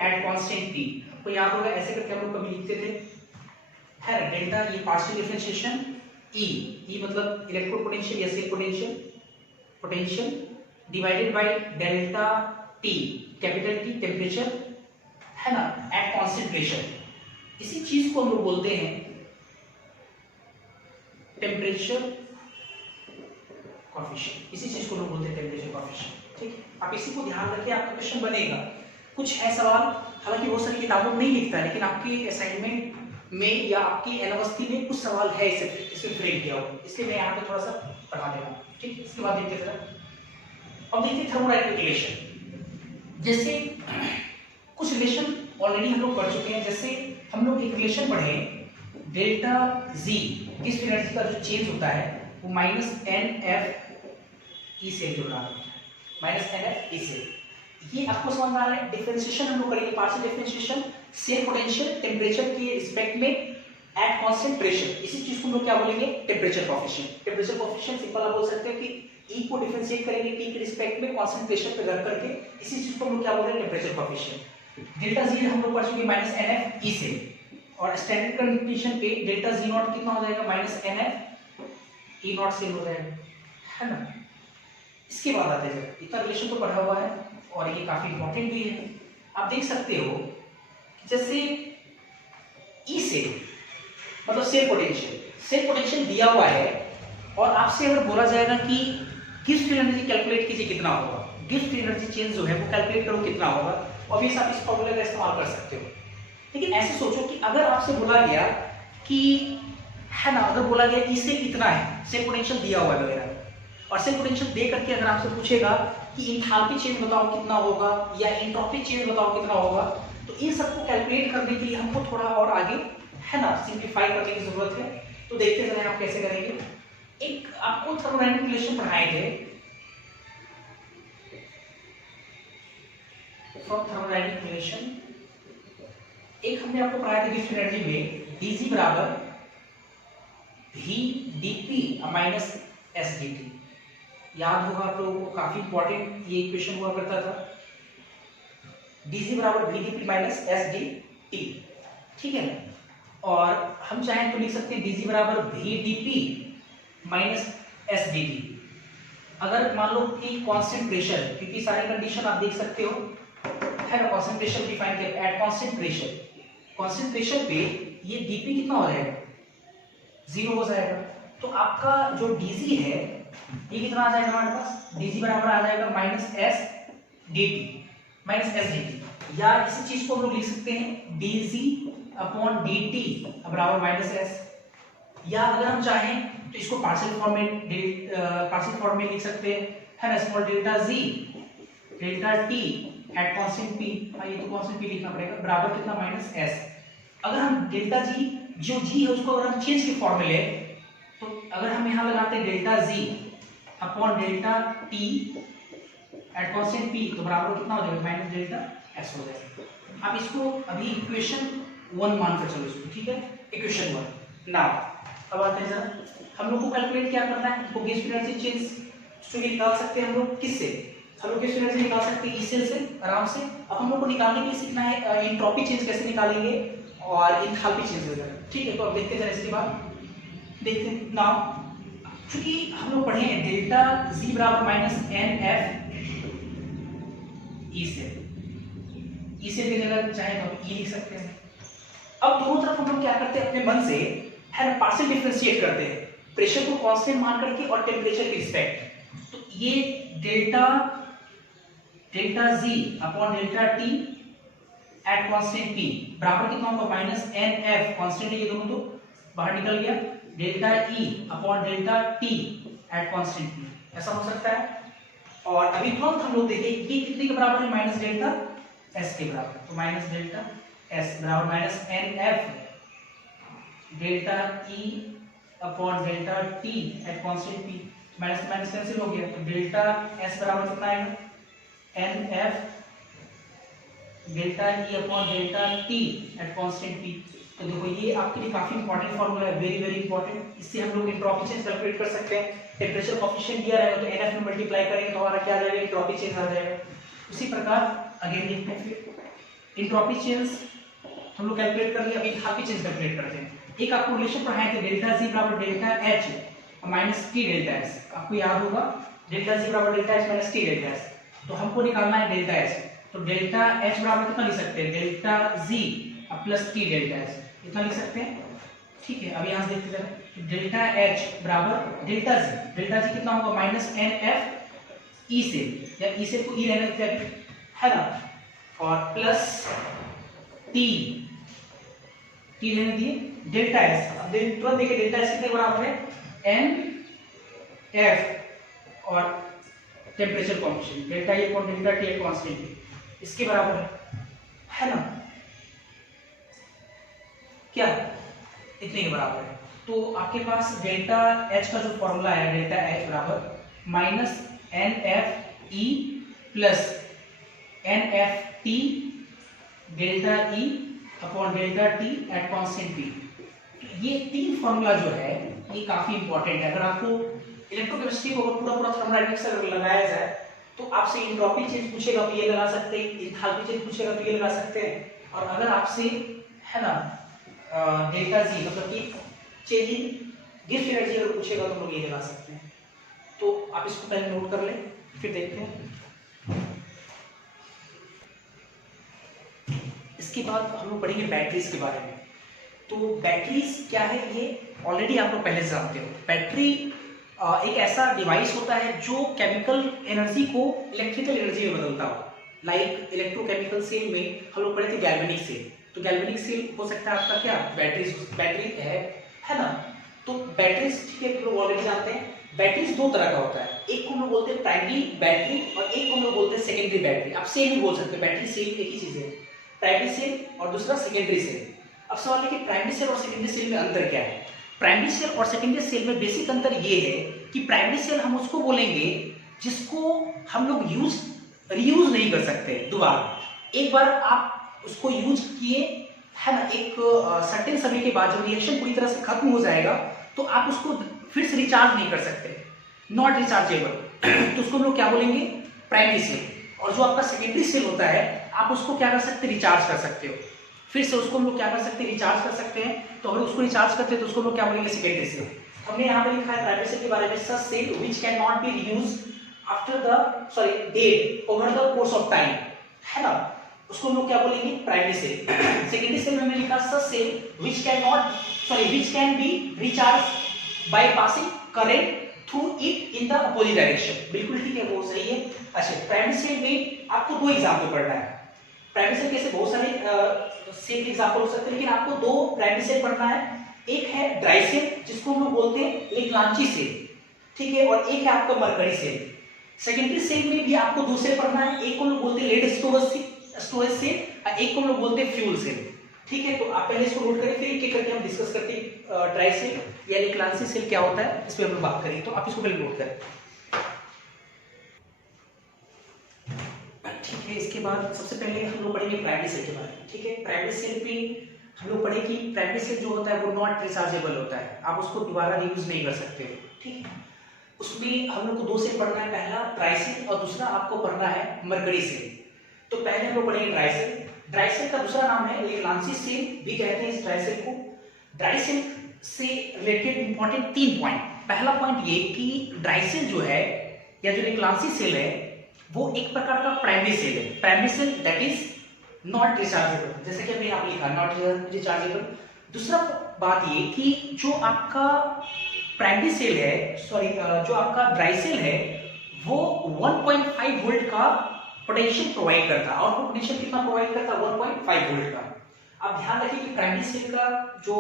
at constant T, आपको याद होगा ऐसे करके हम लोग कभी लिखते थे, है ना। डेल्टा ये पार्शियल डिफरेंशिएशन ई मतलब इलेक्ट्रो पोटेंशियल या cell potential divided by delta T capital T temperature, है ना, एट कांस्टेंट प्रेशर। इसी चीज को हम लोग बोलते हैं टेम्परेचर कॉफिशिएंट, इसी चीज को लोग बोलते हैं टेम्परेचर कॉफिशिएंट, ठीक है। आप इसी को ध्यान रखिए, आपका क्वेश्चन बनेगा। कुछ है सवाल, हालांकि बहुत सारी किताबों में नहीं लिखता है, लेकिन आपके असाइनमेंट में या आपकी एनवस्थी में कुछ सवाल है इसमें फ्रेम किया हुआ, इसलिए मैं यहाँ पे थोड़ा सा पढ़ा दे रहा हूँ, ठीक। इसके बाद देखते जरा, अब देखिए थर्मोडायनामिक रिलेशन। जैसे कुछ रिलेशन ऑलरेडी हम लोग पढ़ चुके हैं, जैसे हम लोग एक रिलेशन पढ़े डेल्टा जी, किस एनर्जी का जो चेंज होता है वो माइनस एन एफ ई से जुड़ रहा है, माइनस एन एफ ई से। ये आपको समझ में आ रहा है। डिफरेंशिएशन हम लोग करेंगे, partial differentiation cell potential temperature के रिस्पेक्ट में एट कांस्टेंट प्रेशर, इसी चीज को हम लोग क्या बोलेंगे, temperature coefficient. Temperature coefficient simple आप बोल सकते हो कि ई को डिफरेंशिएट करेंगे टी के रिस्पेक्ट में कांस्टेंट प्रेशर पे रख करके, इसी चीज को हम लोग क्या बोल रहे हैं, टेम्परेचर कॉफिशिएंट। डेल्टा जी हम लोग पढ़ चुके माइनस एन एफ ई से, और स्टैंडर्ड कंडीशन पे डेल्टा जी नॉट कितना हो जाएगा, minus n F E naught से हो जाएगा, है ना। इसके बाद आते हैं, इतना रिलेशन तो पढ़ा हुआ है और ये काफी इंपॉर्टेंट भी है। आप देख सकते हो जैसे ई से मतलब सेल पोटेंशियल दिया हुआ है, और आपसे अगर बोला जाएगा कि गिब्स एनर्जी कैलकुलेट कीजिए कितना होगा, गिब्स एनर्जी चेंज जो है वो कैलकुलेट करो कितना होगा, ऑब्वियस आप इस फॉर्मूले का इस्तेमाल कर सकते हो। लेकिन ऐसे सोचो कि अगर आपसे बोला गया कि, है ना, अगर बोला गया ई से इतना है, सेल पोटेंशियल दिया हुआ है वगैरह, और सेल पोटेंशियल दे करके अगर आपसे पूछेगा कि एंथैल्पी चेंज बताओ कितना होगा या एंट्रोपी चेंज बताओ कितना होगा, तो इन सबको कैलकुलेट करने के लिए हमको थोड़ा और आगे, है ना, सिंप्लीफाई करने की जरूरत है। तो देखते चलें आप कैसे करेंगे। एक आपको थर्मोडायनामिक रिलेशन पढ़ाए थे फ्रॉम थर्मोडायनामिक रिलेशन, एक हमने आपको पढ़ाया था गिब्स एनर्जी में dg बराबर v dp minus s dt, याद होगा आप लोगों को, काफी इंपॉर्टेंट ये इक्वेशन हुआ करता था, dg बराबर v dp minus s dt, ठीक है ना। और हम चाहें तो लिख सकते हैं dg बराबर v dp minus s dt। अगर मान लो कि कांस्टेंट प्रेशर, क्योंकि सारी कंडीशन आप देख सकते हो, है ना, कांस्टेंट प्रेशर डिफाइन किया एट कांस्टेंट प्रेशर पे ये dp कितना हो जाएगा, 0 हो जाएगा। तो आपका जो dg है ये कितना आ जाएगा हमारे पास, dg बराबर आ जाएगा माइनस s dt, या इसी चीज को हम लोग लिख सकते हैं dg अपॉन dt बराबर माइनस s, या अगर हम चाहें तो इसको पार्शियल फॉर्म में लिख सकते हैं, है ना, small delta g delta t at constant p, ये तो कांस्टेंट p लिखना पड़ेगा, बराबर कितना, माइनस s। अगर हम डेल्टा g, जो g है उसको अगर हम चेंज के फॉर्म में ले, तो अगर हम यहां लगाते हैं delta g upon delta t at constant p, तो बराबर कितना हो जाएगा, माइनस डेल्टा s हो जाएगा। आप इसको अभी इक्वेशन 1 मानकर चलो इसको, ठीक है, इक्वेशन 1। नाउ अब आते हैं जरा, हम लोग को कैलकुलेट क्या करना है, तो गिब्स एनर्जी चेंज तो निकाल सकते हैं हम लोग किससे, हम लोग गिब्स एनर्जी निकाल सकते हैं ई सेल से आराम से। अब हम लोग को निकालने के लिए सीखना है एंट्रोपी चेंज कैसे निकालेंगे और एंथैल्पी चेंज वगैरह, ठीक है। तो अब देखते हैं जरा, इसके बाद देखते हैं। नाउ क्योंकि हम लोग पढ़े हैं डेल्टा जी बराबर माइनस एन एफ ई से, ई से की जगह चाहे तो ई लिख सकते हैं। अब दोनों तरफ हम लोग क्या करते हैं, अपने मन से, है ना, पार्शियल डिफरेंशिएट करते हैं, प्रेशर को कांस्टेंट मान करके और टेम्परेचर के रिस्पेक्ट। तो ये delta G upon delta T at constant p बराबर कितना होगा, माइनस एन एफ, कांस्टेंट है ये दोनों तो बाहर निकल गया, delta E upon delta T at constant p, ऐसा हो सकता है। और अभी तुरंत हम लोग देखें ये कितने के बराबर है, माइनस डेल्टा s के बराबर, तो माइनस डेल्टा s बराबर minus n F delta E upon delta T at constant P, minus minus cancel हो गया, तो डेल्टा एस बराबर कितना आएगा, n F delta E upon delta T at constant P. तो देखो ये आपके लिए काफी इंपॉर्टेंट फॉर्मूला है, वेरी वेरी इंपॉर्टेंट। इससे हम लोग एंट्रोपी चेंज कैलकुलेट कर सकते हैं। टेंपरेचर कोएफिशिएंट दिया रहेगा तो एनएफ में मल्टीप्लाई करेंगे तो हमारा क्या आ जाएगा, एंट्रोपी चेंज आ जाएगा। उसी प्रकार अगेन देखते हैं फिर एंट्रोपी चेंज हम लोग कैलकुलेट कर लिया, अभी एंथैल्पी चेंज कैलकुलेट करते हैं। एक आपको रिलेशन पढ़ाए थे डेल्टा जी बराबर delta H minus T delta S, आपको याद होगा डेल्टा जी बराबर delta H minus T delta S. तो हमको निकालना है डेल्टा एच, तो डेल्टा एच बराबर कितना लिख सकते हैं, delta G plus T delta H, इतना लिख सकते हैं। ठीक है, अब यहां से देखते हैं डेल्टा एच बराबर डेल्टा जी कितना होगा, माइनस एन एफ ई से, या ई से को ई रहने देते है ना, और प्लस टी रहने दिए डेल्टा एस। अब तुरंत देखिए डेल्टा एस कितने बराबर है, एन एफ और temperature coefficient delta E upon delta T constant इसके बराबर है ना, क्या इतने के बराबर है। तो आपके पास डेल्टा एच का जो फॉर्मूला है, डेल्टा एच बराबर minus n F E plus n F T delta E upon delta T at constant P. ये तीन फॉर्मूला जो है ये काफी इंपॉर्टेंट है। अगर आपको इलेक्ट्रोकेमिस्ट्री को पूरा थर्मोडायनामिक्स अगर लगाया जाए तो आपसे एंट्रोपी चेंज पूछेगा तो ये लगा सकते हैं, एंथैल्पी चेंज पूछेगा तो ये लगा सकते हैं, और अगर आपसे है ना डेल्टा जी मतलब कि चेंजिंग गिब्स एनर्जी अगर पूछेगा तो हम लोग ये लगा सकते हैं। तो आप इसको पहले नोट कर लें, फिर देखते हैं। इसके बाद हम लोग पढ़ेंगे बैटरीज के बारे में। तो बैटरीज क्या है ये ऑलरेडी आप लोग पहले से जानते हो। बैटरी एक ऐसा डिवाइस होता है जो केमिकल एनर्जी को इलेक्ट्रिकल एनर्जी में बदलता हो। लाइक इलेक्ट्रोकेमिकल सेल में हम लोग पढ़े थे गैल्वेनिक सेल, तो गैल्वेनिक सेल हो सकता है आपका क्या, बैटरी है ना। तो बैटरीज ठीक है, लोग ऑलरेडी जानते हैं। बैटरीज दो तरह का होता है, एक को हम लोग बोलते हैं प्राइमरी बैटरी और एक को हम लोग बोलते हैं सेकेंडरी बैटरी। आप सेल भी बोल सकते हैं, बैटरी सेल एक ही चीज है, प्राइमरी सेल और दूसरा सेकेंडरी सेल। अब सवाल है कि प्राइमरी सेल और सेकेंडरी सेल में अंतर क्या है। प्राइमरी सेल और सेकेंडरी सेल में बेसिक अंतर ये है कि प्राइमरी सेल हम उसको बोलेंगे जिसको हम लोग रीयूज नहीं कर सकते दोबारा। एक बार आप उसको यूज किए है ना, एक सर्टेन समय के बाद जब रिएक्शन पूरी तरह से खत्म हो जाएगा तो आप उसको फिर से रिचार्ज नहीं कर सकते, नॉट रिचार्जेबल। तो उसको हम लोग क्या बोलेंगे, प्राइमरी सेल। और जो आपका सेकेंडरी सेल होता है आप उसको क्या कर सकते हैं, रिचार्ज कर सकते हो, फिर से उसको हम लोग क्या कर सकते हैं, रिचार्ज कर सकते हैं। तो अगर उसको रिचार्ज करते हैं तो उसको हम लोग क्या बोलेंगे, सेकेंडरी सेल। हमने यहाँ पे लिखा है प्राइमरी सेल के बारे में, such cell which can not be reused after the dead over the course of time, है ना, उसको हम लोग क्या बोलेंगे, प्राइमरी सेल। सेकेंडरी सेल में हमने लिखा such cell which can be recharge by passing current through it in the opposite direction. बिल्कुल ठीक है, वो सही है। अच्छा, प्राइमरी सेल में आपको दो एग्जांपल पढ़ना है। प्राइमरी सेल कैसे बहुत सारे सेल एग्जांपल हो सकते हैं, लेकिन आपको दो प्राइमरी सेल पढ़ना है। एक है ड्राई सेल जिसको हम लोग बोलते हैं लेक्लांची सेल, ठीक है, और एक है आपका मरकरी सेल। सेकेंडरी सेल में भी आपको दो सेल पढ़ना है, एक को लोग बोलते हैं लेड स्टोरेज सेल और एक को लोग बोलते हैं फ्यूल सेल, ठीक है। तो आप पहले इसको नोट करें, फिर एक करके हम डिस्कस करते हैं ड्राई सेल या लेक्लांची सेल क्या होता है, इस पे हम लोग बात करेंगे। तो आप इसको पहले नोट करें, ठीक है। इसके बाद सबसे पहले हम लोग पढ़ेंगे प्राइमरी सेल के बारे में, ठीक है। प्राइमरी सेल पे हम लोग पढ़े कि प्राइमरी सेल जो होता है वो नॉट रिचार्जेबल होता है, आप उसको दोबारा यूज नहीं कर सकते हो, ठीक है। उसमें हम लोग को दो सेल पढ़ना है, पहला ड्राई सेल और दूसरा आपको पढ़ना है मरकरी सेल। तो पहले हम लोग पढ़ेंगे ड्राई सेल। ड्राई सेल का दूसरा नाम है लेक्लांची सेल भी कहते हैं इस ड्राई सेल को। ड्राई सेल से रिलेटेड इंपॉर्टेंट 3 पॉइंट। पहला पॉइंट ये कि ड्राई सेल जो है या जो लेक्लांची सेल है वो एक प्रकार का प्राइमरी सेल है, primary cell that is not rechargeable, जैसे कि हमने यहाँ लिखा नॉट रिचार्जेबल। दूसरा बात ये कि जो आपका प्राइमरी सेल है, जो आपका ड्राई सेल है वो 1.5 वोल्ट का पोटेंशियल प्रोवाइड करता है, और वो पोटेंशियल कितना प्रोवाइड करता है, 1.5 वोल्ट का। आप ध्यान रखिए कि प्राइमरी सेल का जो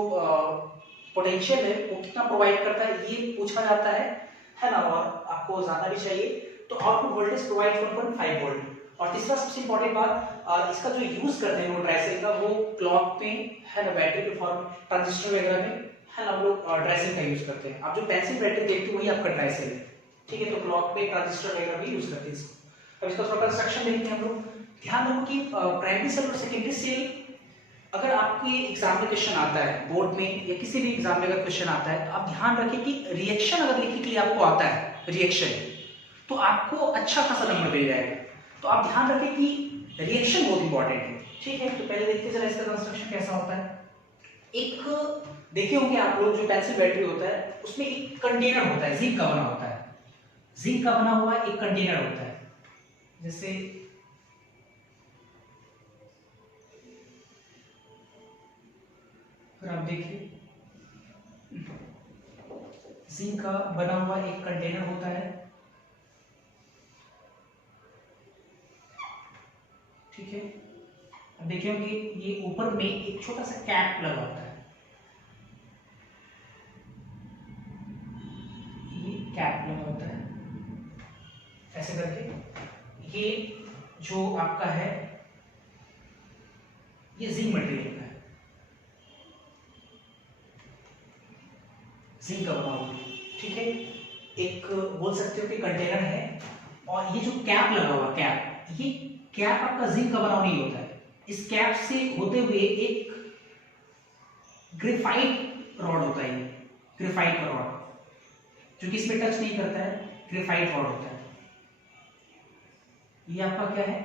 पोटेंशियल है वो कितना प्रोवाइड करता है ये पूछा जाता है ना, और आपको जानना भी चाहिए। तो आउटपुट वोल्टेज प्रोवाइड 1.5 वोल्ट। और तीसरा सबसे इंपॉर्टेंट बात, इसका जो यूज करते हैं वो ड्राई सेल का, वो क्लॉक पे है ना, बैटरी के फॉर्म ट्रांजिस्टर वगैरह में, है ना, हम लोग ड्राई सेल का यूज करते हैं। आप जो पेंसिल बैटरी देखते हो वही आपका ड्राई सेल है, ठीक है। तो क्लॉक पे ट्रांजिस्टर वगैरह भी यूज करते हैं इसको। अब इसका थोड़ा कंस्ट्रक्शन देखते हैं हम लोग। ध्यान रखो कि प्राइमरी सेल और सेकेंडरी सेल, अगर आपके एग्जाम में क्वेश्चन आता है बोर्ड में या किसी भी एग्जाम में अगर क्वेश्चन आता है, तो आप ध्यान रखें कि रिएक्शन अगर लिखने के लिए आपको आता है रिएक्शन, तो आपको अच्छा खासा नंबर मिल जाएगा। तो आप ध्यान रखें कि रिएक्शन बहुत इंपॉर्टेंट है, ठीक है। तो पहले देखते हैं जरा इसका कंस्ट्रक्शन कैसा होता है। एक देखे होंगे आप लोग, जो पेंसिल बैटरी होता है उसमें एक कंटेनर होता है, जिंक का बना होता है, जिंक का बना हुआ एक कंटेनर होता है। जैसे अगर आप देखिए, जिंक का बना हुआ एक कंटेनर होता है, ठीक है। अब देखिए कि ये ऊपर में एक छोटा सा कैप लगा होता है, ये कैप लगा होता है ऐसे करके। ये जो आपका है ये जिंक मटेरियल का है, जिंक का बना हुआ, ठीक है। एक बोल सकते हो कि कंटेनर है, और ये जो कैप लगा हुआ कैप, ये कैप आपका जिंक का बना हुआ नहीं होता है। इस कैप से होते हुए एक ग्रेफाइट रॉड होता है, ग्रेफाइट का रॉड जो कि इसमें टच नहीं करता है, ग्रेफाइट रॉड होता है। ये आपका क्या है,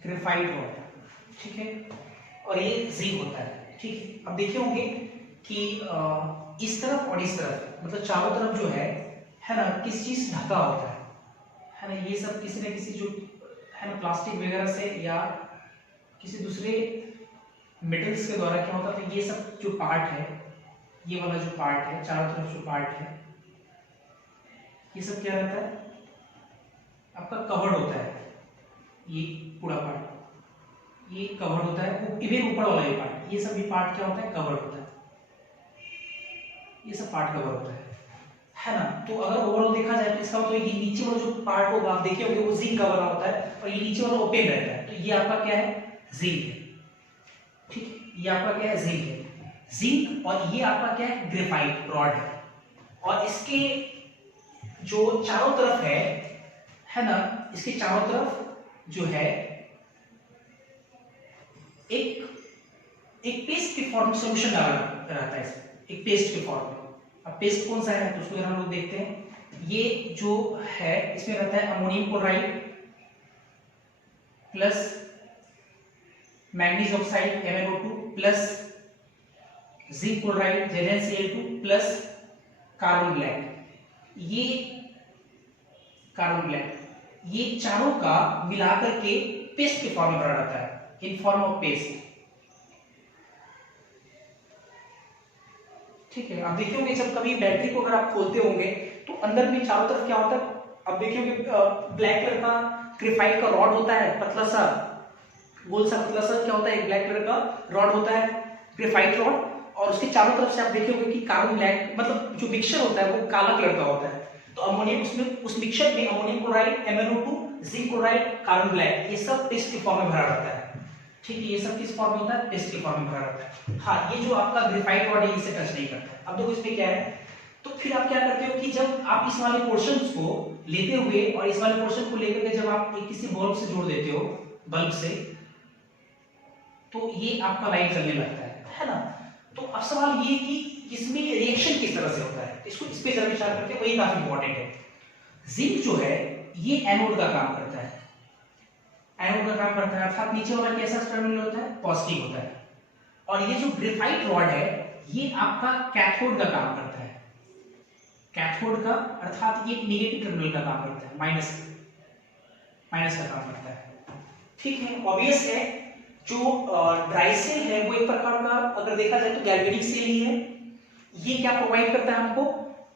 ग्रेफाइट रॉड, ठीक है। और ये जिंक होता है, ठीक है। अब देखे होंगे कि इस तरफ और इस तरफ, मतलब चारों तरफ जो है ना, किस चीज ढका होता है ना। ये सब किसी न किसी जो है ना प्लास्टिक वगैरह से या किसी दूसरे मेटल्स के द्वारा क्या होता है। तो ये सब जो पार्ट है, ये वाला जो पार्ट है, चारों तरफ जो पार्ट है, ये सब क्या रहता है, आपका कवर्ड होता है। ये पूरा पार्ट ये कवर्ड होता है, इवन ऊपर वाला ये पार्ट, ये सब भी पार्ट क्या होता है, कवर्ड होता है। ये सब पार्ट कवर होता है ना। तो अगर ओवरऑल देखा जाए तो इसका मतलब ये नीचे वाला जो पार्ट होगा आप देखे होंगे वो जिंक का बना होता है, और ये नीचे वाला ओपन रहता है। तो ये आपका क्या है, जिंक है, ठीक है। ये आपका क्या है, जिंक है, जिंक। और ये आपका क्या है, ग्रेफाइट रॉड है। और इसके जो चारों तरफ है ना, इसके चारों तरफ जो है एक पेस्ट के फॉर्म में सॉल्यूशन डाला रहता है इसमें, एक पेस्ट के फॉर्म में। अब पेस्ट कौन सा है तो उसको हम लोग देखते हैं। ये जो है इसमें रहता है ammonium chloride plus manganese oxide MnO2 plus zinc chloride ZnCl2 plus carbon black. ये कार्बन ब्लैक, ये चारों का मिलाकर के पेस्ट के फॉर्म में भरा रहता है, इन फॉर्म ऑफ पेस्ट, ठीक है। अब देखिए होंगे जब कभी बैटरी को अगर आप खोलते होंगे तो अंदर में चारों तरफ क्या होता है, अब देखिए होंगे ब्लैक कलर का ग्रेफाइट का रॉड होता है, पतला सा गोल सा पतला सा क्या होता है, एक ब्लैक कलर का रॉड होता है, ग्रेफाइट रॉड। और उसके चारों तरफ से आप देखे होंगे कि कार्बन ब्लैक, मतलब जो मिक्सचर होता है वो काला कलर का होता है। तो अमोनियम, उसमें उस मिक्सचर में ammonium chloride MnO2 zinc chloride carbon black, ये सब पेस्ट के फॉर्म में भरा रहता है, ठीक है। ये सब किस फॉर्म में होता है, पेस्ट के फॉर्म में भरा रहता है। हाँ, ये जो आपका ग्रेफाइट रॉड है इसे टच नहीं करता है। अब देखो इसमें क्या है, तो फिर आप क्या करते हो कि जब आप इस वाले पोर्शंस को लेते हुए और इस वाले पोर्शन को लेकर के जब आप एक किसी बल्ब से जोड़ देते हो, बल्ब से, तो ये आपका लाइट जलने लगता है ना। तो अब सवाल ये कि इसमें रिएक्शन किस तरह से होता है, इसको इस पे जरा विचार करते हैं, वही काफी इंपॉर्टेंट है। जिंक जो है ये एनोड का काम करता है, एनोड का काम करता है, अर्थात नीचे वाला कैसा टर्मिनल होता है, पॉजिटिव होता है। और ये जो ग्रेफाइट रॉड है ये आपका कैथोड का काम करता है, कैथोड का, अर्थात ये नेगेटिव टर्मिनल का काम करता है, माइनस का काम करता है, ठीक है। ऑब्वियस है जो ड्राई सेल है वो एक प्रकार का अगर देखा जाए तो गैल्वेनिक सेल ही है। ये क्या प्रोवाइड करता है हमको,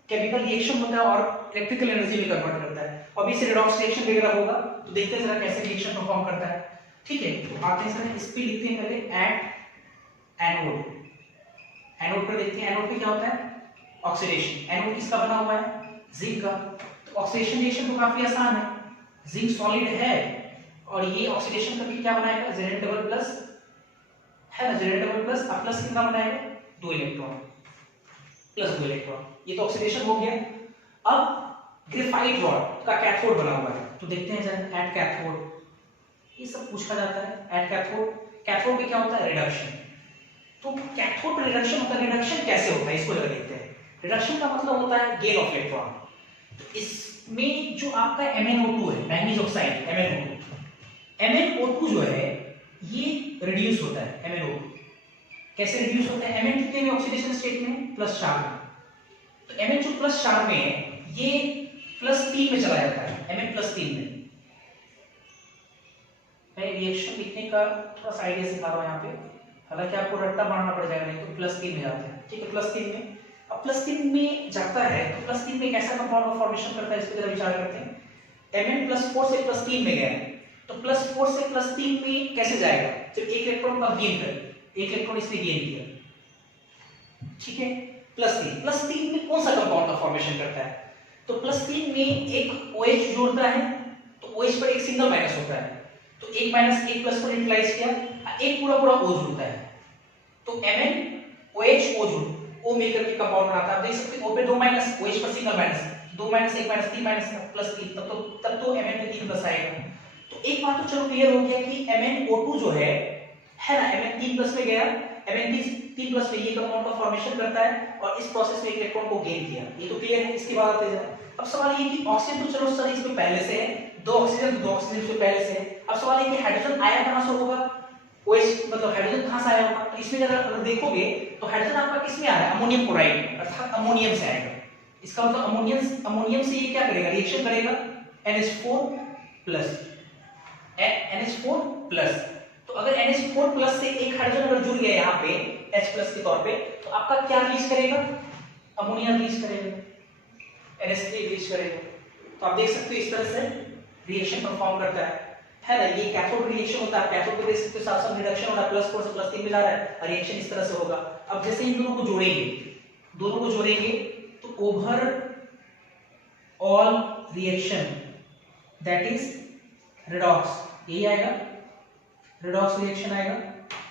केमिकल रिएक्शन होता है और इलेक्ट्रिकल एनर्जी में कन्वर्ट करता है। ऑब्वियसली रेडॉक्स रिएक्शन वगैरह होगा, तो देखते हैं जरा कैसे रिएक्शन परफॉर्म करता है, ठीक है। तो आते हैं सर इस पे लिखते हैं पहले एट एनोड, एनोड पर देखते हैं एनोड पे क्या होता है, ऑक्सीडेशन। एनोड किसका बना हुआ है, जिंक का। तो ऑक्सीडेशन रिएक्शन तो काफी आसान है, जिंक सॉलिड है और ये ऑक्सीडेशन करके क्या बनाएगा, Zn डबल प्लस है ना, Zn डबल प्लस, अब प्लस कितना बनाएगा 2 इलेक्ट्रॉन प्लस 2 इलेक्ट्रॉन, ये तो ऑक्सीडेशन हो गया। अब ग्रेफाइट रॉड का कैथोड बना हुआ है, तो देखते हैं जरा एट कैथोड, ये सब पूछा जाता है एट कैथोड। कैथोड में क्या होता है रिडक्शन, तो कैथोड में रिडक्शन होता है, रिडक्शन कैसे होता है इसको जरा देखते हैं। रिडक्शन का मतलब होता है गेन ऑफ इलेक्ट्रॉन, तो इसमें जो आपका MnO2 है, मैंगनीज ऑक्साइड MnO2 जो है ये रिड्यूस होता है। MnO2 कैसे रिड्यूस होता है, Mn कितने में ऑक्सीडेशन स्टेट में प्लस 4 में, तो Mn जो प्लस 4 में है ये प्लस 3 में चला जाता है, Mn प्लस 3 में। मैं रिएक्शन लिखने का थोड़ा सा आइडिया सिखा रहा हूं यहाँ पे, हालांकि आपको रट्टा मारना पड़ जाएगा, नहीं तो प्लस 3 में जाते हैं, ठीक है प्लस 3 में। अब प्लस 3 में जाता है तो प्लस 3 में कैसा कंपाउंड का फॉर्मेशन करता है इस पे जरा विचार करते हैं। Mn प्लस 4 से प्लस 3 में गया है, तो प्लस 4 से प्लस 3 में कैसे जाएगा, जब एक इलेक्ट्रॉन का गेन करे, एक इलेक्ट्रॉन इसने गेन किया, ठीक है प्लस 3 में कौन सा कंपाउंड का फॉर्मेशन करता है, तो प्लस 3 में एक OH जोड़ता है, तो OH पर एक सिंगल माइनस होता है, तो एक माइनस एक प्लस को यूटिलाइज किया, एक पूरा पूरा O जुड़ता है, तो Mn OH O जुड़ O मिलकर के कंपाउंड बनाता है। आप देख सकते हैं O पे 2 माइनस, OH पर single minus, 2 minus 1 minus 3 minus plus 3, तब तो Mn में 3 प्लस आएगा। तो एक बात तो चलो क्लियर हो गया कि MnO2 जो है ना, Mn 3 प्लस में गया, Mn 3 प्लस में ये कंपाउंड का फॉर्मेशन करता है और इस प्रोसेस में एक इलेक्ट्रॉन को गेन किया, ये तो क्लियर है। इसके बाद आते हैं, अब सवाल ये कि ऑक्सीजन तो चलो सर इसमें पहले से है, दो ऑक्सीजन से पहले से है, अब सवाल ये कि हाइड्रोजन आया कहां से होगा, OH मतलब हाइड्रोजन कहां से आया होगा, तो इसमें अगर देखोगे तो हाइड्रोजन आपका किसमें आ रहा है, अमोनियम क्लोराइड अर्थात अमोनियम से आएगा। इसका मतलब अमोनियम से ये क्या करेगा, रिएक्शन करेगा NH4+, तो अगर NH4+ से एक हाइड्रोजन अगर जुड़ गया यहाँ पे H+ के तौर पे, तो आपका क्या रिलीज करेगा, अमोनिया रिलीज करेगा, NH3 रिलीज करेगा। तो आप देख सकते हो इस तरह से रिएक्शन परफॉर्म करता है ना, ये कैथोड रिएक्शन होता है। कैथोड को देख सकते हो, साथ साथ रिडक्शन हो रहा है, +4 से +3 में जा रहा है, और रिएक्शन इस तरह से होगा। अब जैसे इन दोनों को जोड़ेंगे तो over all reaction that is redox, यही आएगा, रिडॉक्स रिएक्शन आएगा।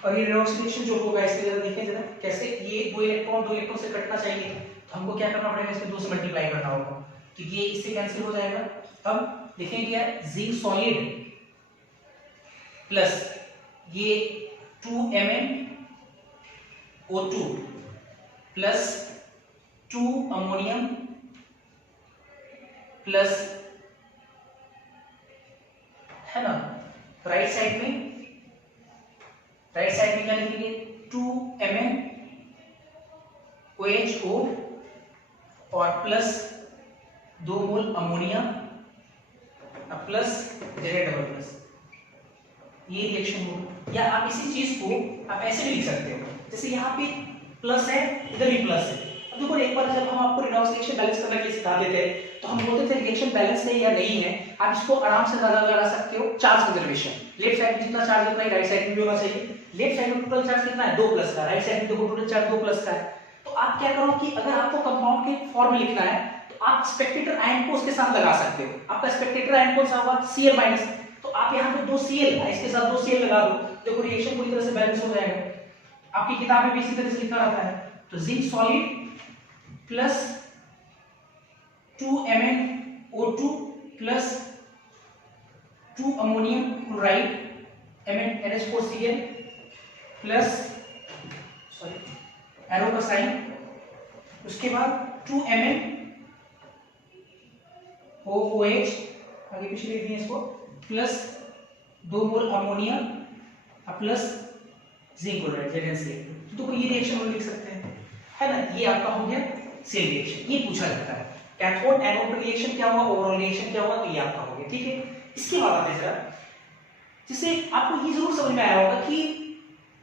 और ये रिडॉक्स रिएक्शन जो होगा इसके जरा देखें जरा कैसे, ये दो इलेक्ट्रॉन से कटना चाहिए, तो हमको क्या करना पड़ेगा, इसमें 2 से मल्टीप्लाई करना होगा, तो ये इससे कैंसिल हो जाएगा। अब देखें क्या है, जिंक सॉलिड प्लस ये 2MnO2 प्लस 2 अमोनियम प्लस, है ना, राइट साइड में क्या लिखेंगे, 2MnOHO और plus 2 mole ammonia plus Zn+, ये रिएक्शन होगा। या आप इसी चीज को आप ऐसे भी लिख सकते हो, जैसे यहाँ पे प्लस है, इधर भी प्लस है। अब देखो एक बार जब हम आपको रिडॉक्स रिएक्शन बैलेंस करने के लिए सिखा देते हैं, तो हम बोलते थे रिएक्शन बैलेंस है या नहीं है, आप इसको आराम से अंदाजा लगा सकते हो। चार्ज कंजर्वेशन, लेफ्ट साइड में जितना चार्ज उतना ही राइट साइड में भी होना चाहिए। लेफ्ट साइड में टोटल चार्ज कितना है, 2+ का, राइट साइड में देखो टोटल चार्ज 2+ का है। तो आप क्या करो कि अगर आपको कंपाउंड के फॉर्म लिखना है, तो आप स्पेक्टेटर आयन को उसके साथ लगा सकते हो। आपका स्पेक्टेटर आयन कौन सा होगा, Cl-, तो आप यहाँ पे 2 Cl इसके साथ 2 Cl लगा दो, देखो रिएक्शन पूरी तरह से बैलेंस हो जाएगा। आपकी किताब में भी इसी तरह से लिखा रहता है। तो zinc solid plus 2MnO2 plus 2 ammonium chloride NH4Cl plus, sorry arrow का साइन, उसके बाद 2MnOOH, आगे पीछे लिख दिए इसको, plus 2 mole ammonia plus zinc chloride ZnCl। तो ये रिएक्शन हम लिख सकते हैं, है ना, ये आपका हो गया सेम रिएक्शन। ये पूछा जाता है कैथोड एनोड रिएक्शन क्या हुआ, ओवरऑल रिएक्शन क्या हुआ, तो ये आपका हो गया, ठीक है। इसके बाद आते हैं जरा, जिससे आपको ये जरूर समझ में आया होगा कि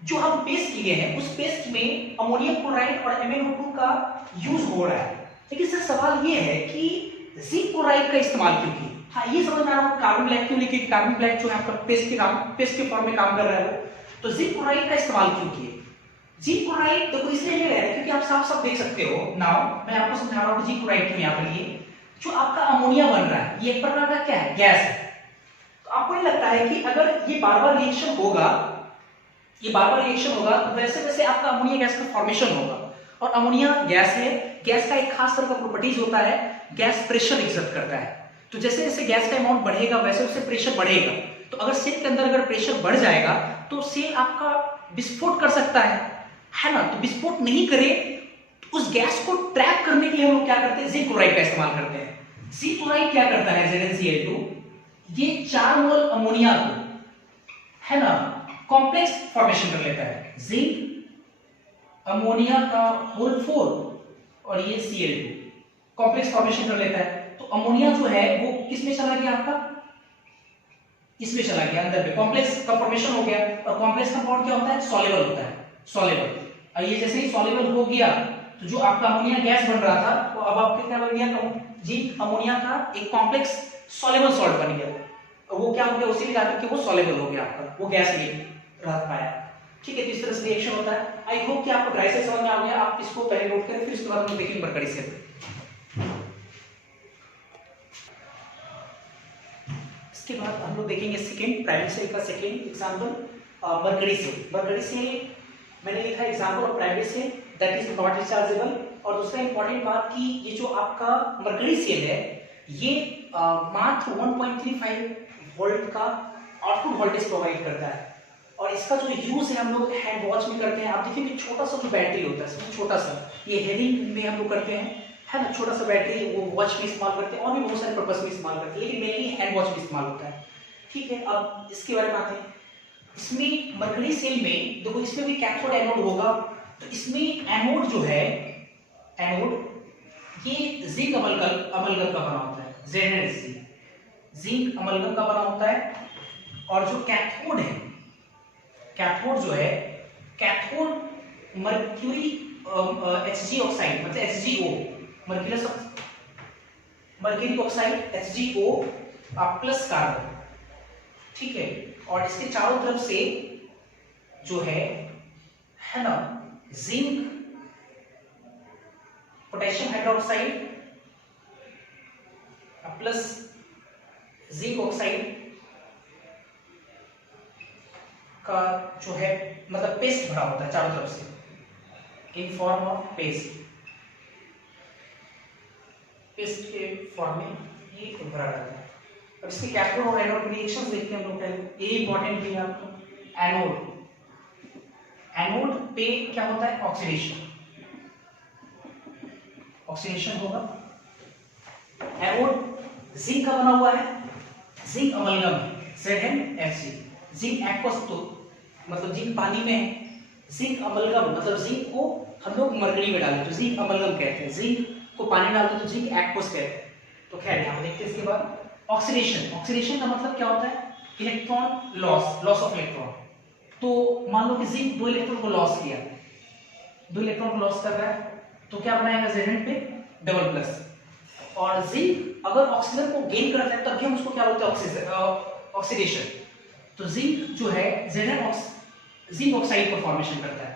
जो हम पेस्ट लिए हैं उस पेस्ट में अमोनियम क्लोराइड और MnO2 का यूज हो रहा है, लेकिन सर सवाल ये है कि जिंक क्लोराइड का इस्तेमाल क्यों किया। हाँ, ये समझ में आ रहा है, कार्बन ब्लैक क्यों लिखे, कार्बन ब्लैक जो है आपका पेस्ट के फॉर्म में काम कर रहा है वो, तो जिंक क्लोराइड का इस्तेमाल क्यों किए। जिंक क्लोराइड देखो इसलिए ले रहे हैं क्योंकि आप साफ देख सकते हो, नाउ मैं आपको समझा रहा हूं कि जिंक क्लोराइड क्यों यहाँ पे लिए। जो आपका अमोनिया बन रहा है ये एक प्रकार का क्या है, गैस है। तो आपको नहीं लगता है कि अगर ये बार बार रिएक्शन होगा ये बार बार रिएक्शन होगा तो वैसे वैसे आपका अमोनिया गैस का फॉर्मेशन होगा। और अमोनिया गैस है, गैस का एक खास तरह का प्रॉपर्टीज होता है, गैस प्रेशर एक्सर्ट करता है। तो जैसे जैसे गैस का अमाउंट बढ़ेगा वैसे वैसे प्रेशर बढ़ेगा। तो अगर सेल के अंदर अगर प्रेशर बढ़ जाएगा तो सेल आपका विस्फोट कर सकता है ना। तो विस्फोट नहीं करे तो उस गैस को ट्रैप करने के लिए हम लोग क्या करते हैं, जिंक क्लोराइड का इस्तेमाल करते हैं। जिंक क्लोराइड क्या करता है, ZnCl2, ये 4 मोल अमोनिया को है ना कॉम्प्लेक्स फॉर्मेशन कर लेता है। जिंक अमोनिया का होल 4 और ये Cl2 कॉम्प्लेक्स फॉर्मेशन कर लेता है। तो अमोनिया जो है वो किसमें चला गया आपका, इसमें चला गया अंदर में, कॉम्प्लेक्स का फॉर्मेशन हो गया। और कॉम्प्लेक्स कंपाउंड क्या होता है, सॉल्युबल होता है, सॉल्युबल। और ये जैसे ही सॉल्युबल हो गया तो जो आपका अमोनिया गैस बन रहा था वो अब आपके क्या बन गया, जिंक अमोनिया का एक कॉम्प्लेक्स सॉल्युबल सॉल्ट बन गया। और वो क्या हो गया, उसी में जाकर के वो सॉल्युबल हो गया आपका, वो गैस नहीं रह पाया। ठीक है, तो इस तरह से रिएक्शन होता है। आई होप कि आपको ड्राई से समझ में आ गया। आप इसको पहले नोट करें, फिर उसके बाद हम देखेंगे मरकरी से। इसके बाद हम लोग देखेंगे सेकंड, प्राइमरी सेल का second example, mercury cell. Mercury cell मैंने लिखा example of primary cell that is not rechargeable. और दूसरा इंपॉर्टेंट बात कि ये जो आपका मरकरी सेल है ये मात्र 1.35 वोल्ट का आउटपुट वोल्टेज प्रोवाइड करता है। और इसका जो यूज है हम लोग हैंड वॉच में करते हैं। आप देखिए कि छोटा सा जो बैटरी होता है, छोटा सा, ये हेडिंग में हम लोग करते हैं है ना, छोटा सा बैटरी वो वॉच में इस्तेमाल करते हैं, और भी बहुत सारे पर्पस में इस्तेमाल करते हैं, लेकिन मेनली हैंड वॉच में इस्तेमाल होता है। ठीक है, अब इसके बारे में आते हैं। इसमें मरकरी सेल में देखो, इसमें भी कैथोड एनोड होगा। तो इसमें एनोड जो है, एनोड ये जिंक अमलगम का बना होता है, ZnSg, जिंक अमलगम का बना होता है। और जो कैथोड है, कैथोड जो है, कैथोड मर्क्यूरी Hg ऑक्साइड मतलब HgO, mercury oxide HgO plus carbon. ठीक है, और इसके चारों तरफ से जो है ना zinc, potassium hydroxide plus zinc oxide का जो है मतलब पेस्ट भरा होता है चारों तरफ से, in form of paste, paste के फॉर्म में ये भरा रहता है। अब इसके कैथोड और एनोड रिएक्शंस देखते हैं हम लोग पहले। ये इंपॉर्टेंट भी है आपको। एनोड, एनोड पे क्या होता है, ऑक्सीडेशन, ऑक्सीडेशन होगा। एनोड जिंक का बना हुआ है, zinc amalgam ZnFg, zinc aqueous तो मतलब जिंक पानी में है, जिंक अमलगम मतलब जिंक को हम लोग मरकरी में डालें तो जिंक अमलगम कहते हैं, जिंक को पानी डालते तो जिंक एक्वस कहते हैं। तो खैर यहाँ देखते हैं। इसके बाद ऑक्सीडेशन, ऑक्सीडेशन का मतलब क्या होता है, electron loss, loss of electron. तो मान लो कि जिंक 2 इलेक्ट्रॉन को लॉस किया, 2 इलेक्ट्रॉन को लॉस कर रहा है तो क्या बनाएगा, Zn पे डबल प्लस। और जिंक अगर ऑक्सीजन को गेन करता है तभी हम उसको क्या बोलते हैं, ऑक्सीडेशन। तो जिंक जो है जिंक ऑक्साइड का फॉर्मेशन करता है।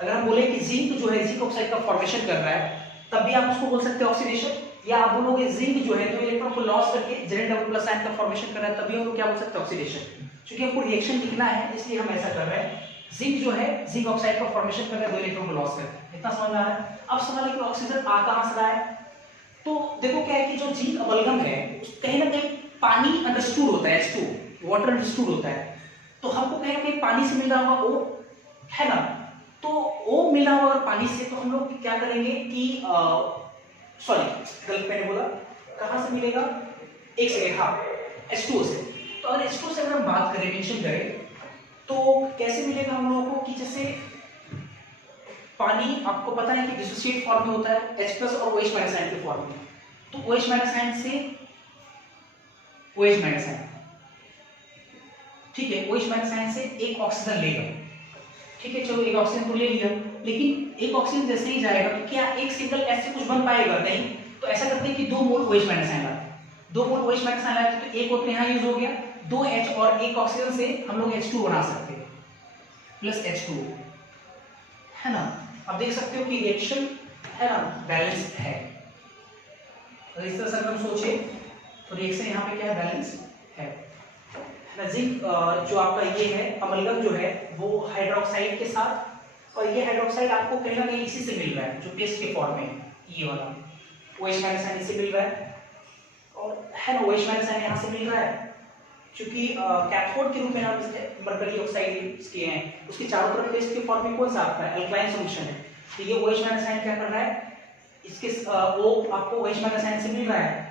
अगर हम बोले कि जिंक जो है जिंक ऑक्साइड का फॉर्मेशन कर रहा है तब भी आप उसको बोल सकते हैं ऑक्सीडेशन। या आप बोलोगे जिंक जो है 2 इलेक्ट्रॉन को लॉस करके Zn डबल प्लस आयन का फॉर्मेशन कर रहा है तभी हम लोग क्या बोल सकते हैं, ऑक्सीडेशन। क्योंकि हमको रिएक्शन लिखना है इसलिए हम ऐसा कर रहे हैं। जिंक जो है जिंक ऑक्साइड का फॉर्मेशन कर रहा है, 2 इलेक्ट्रॉन को लॉस करके। इतना समझ में आ रहा है। अब सवाल है कि ऑक्सीजन आ कहां से रहा है। तो देखो क्या है कि जो जिंक अमलगम है कहीं ना कहीं पानी अंडरस्टूड होता है, H2 वाटर अंडरस्टूड होता है। तो हमको कहीं ना कहीं पानी से मिल रहा होगा O, है ना। तो O मिल रहा होगा अगर पानी से, तो हम लोग क्या करेंगे कि सॉरी गलत मैंने बोला, कहां से मिलेगा, एक सेकेंड, हाँ H2O से। तो अगर H2O से अगर हम बात करें, मेंशन करें तो कैसे मिलेगा हम लोगों को कि जैसे पानी आपको पता है कि डिसोसिएट फॉर्म में होता है H+ और OH- आयन के फॉर्म में। तो OH- आयन से OH- आयन, ठीक है, OH- आयन से एक ऑक्सीजन लेगा। ठीक है, चलो एक ऑक्सीजन तो ले लिया, लेकिन एक ऑक्सीजन जैसे ही जाएगा तो क्या एक सिंगल एच से कुछ बन पाएगा, नहीं। तो ऐसा करते हैं कि 2 मोल OH- आयन लाते हैं, 2 मोल OH- आयन लाते हैं तो एक ओपन यहाँ यूज हो गया, 2 H और एक ऑक्सीजन से हम लोग H2 बना सकते हैं प्लस H2, है ना। अब देख सकते हो कि रिएक्शन है ना बैलेंस है। तो इस तरह से अगर हम सोचे तो रिएक्शन यहाँ पे क्या है, बैलेंस है जिंक जो आपका ये है अमलगम जो है वो हाइड्रोक्साइड के साथ, और ये हाइड्रोक्साइड आपको कहीं ना कहीं इसी से मिल रहा है जो पेस्ट के फॉर्म में है, ये वाला OH माइनस आयन इससे मिल रहा है, और है ना OH माइनस आयन यहाँ से मिल रहा है, क्योंकि कैथोड के रूप में हम मरकरी ऑक्साइड किए हैं, उसके चारों तरफ पेस्ट के फॉर्म में कौन सा आपका अल्कलाइन सॉल्यूशन है, तो ये OH माइनस आयन क्या कर रहा है, इसके O आपको OH माइनस आयन से मिल रहा है,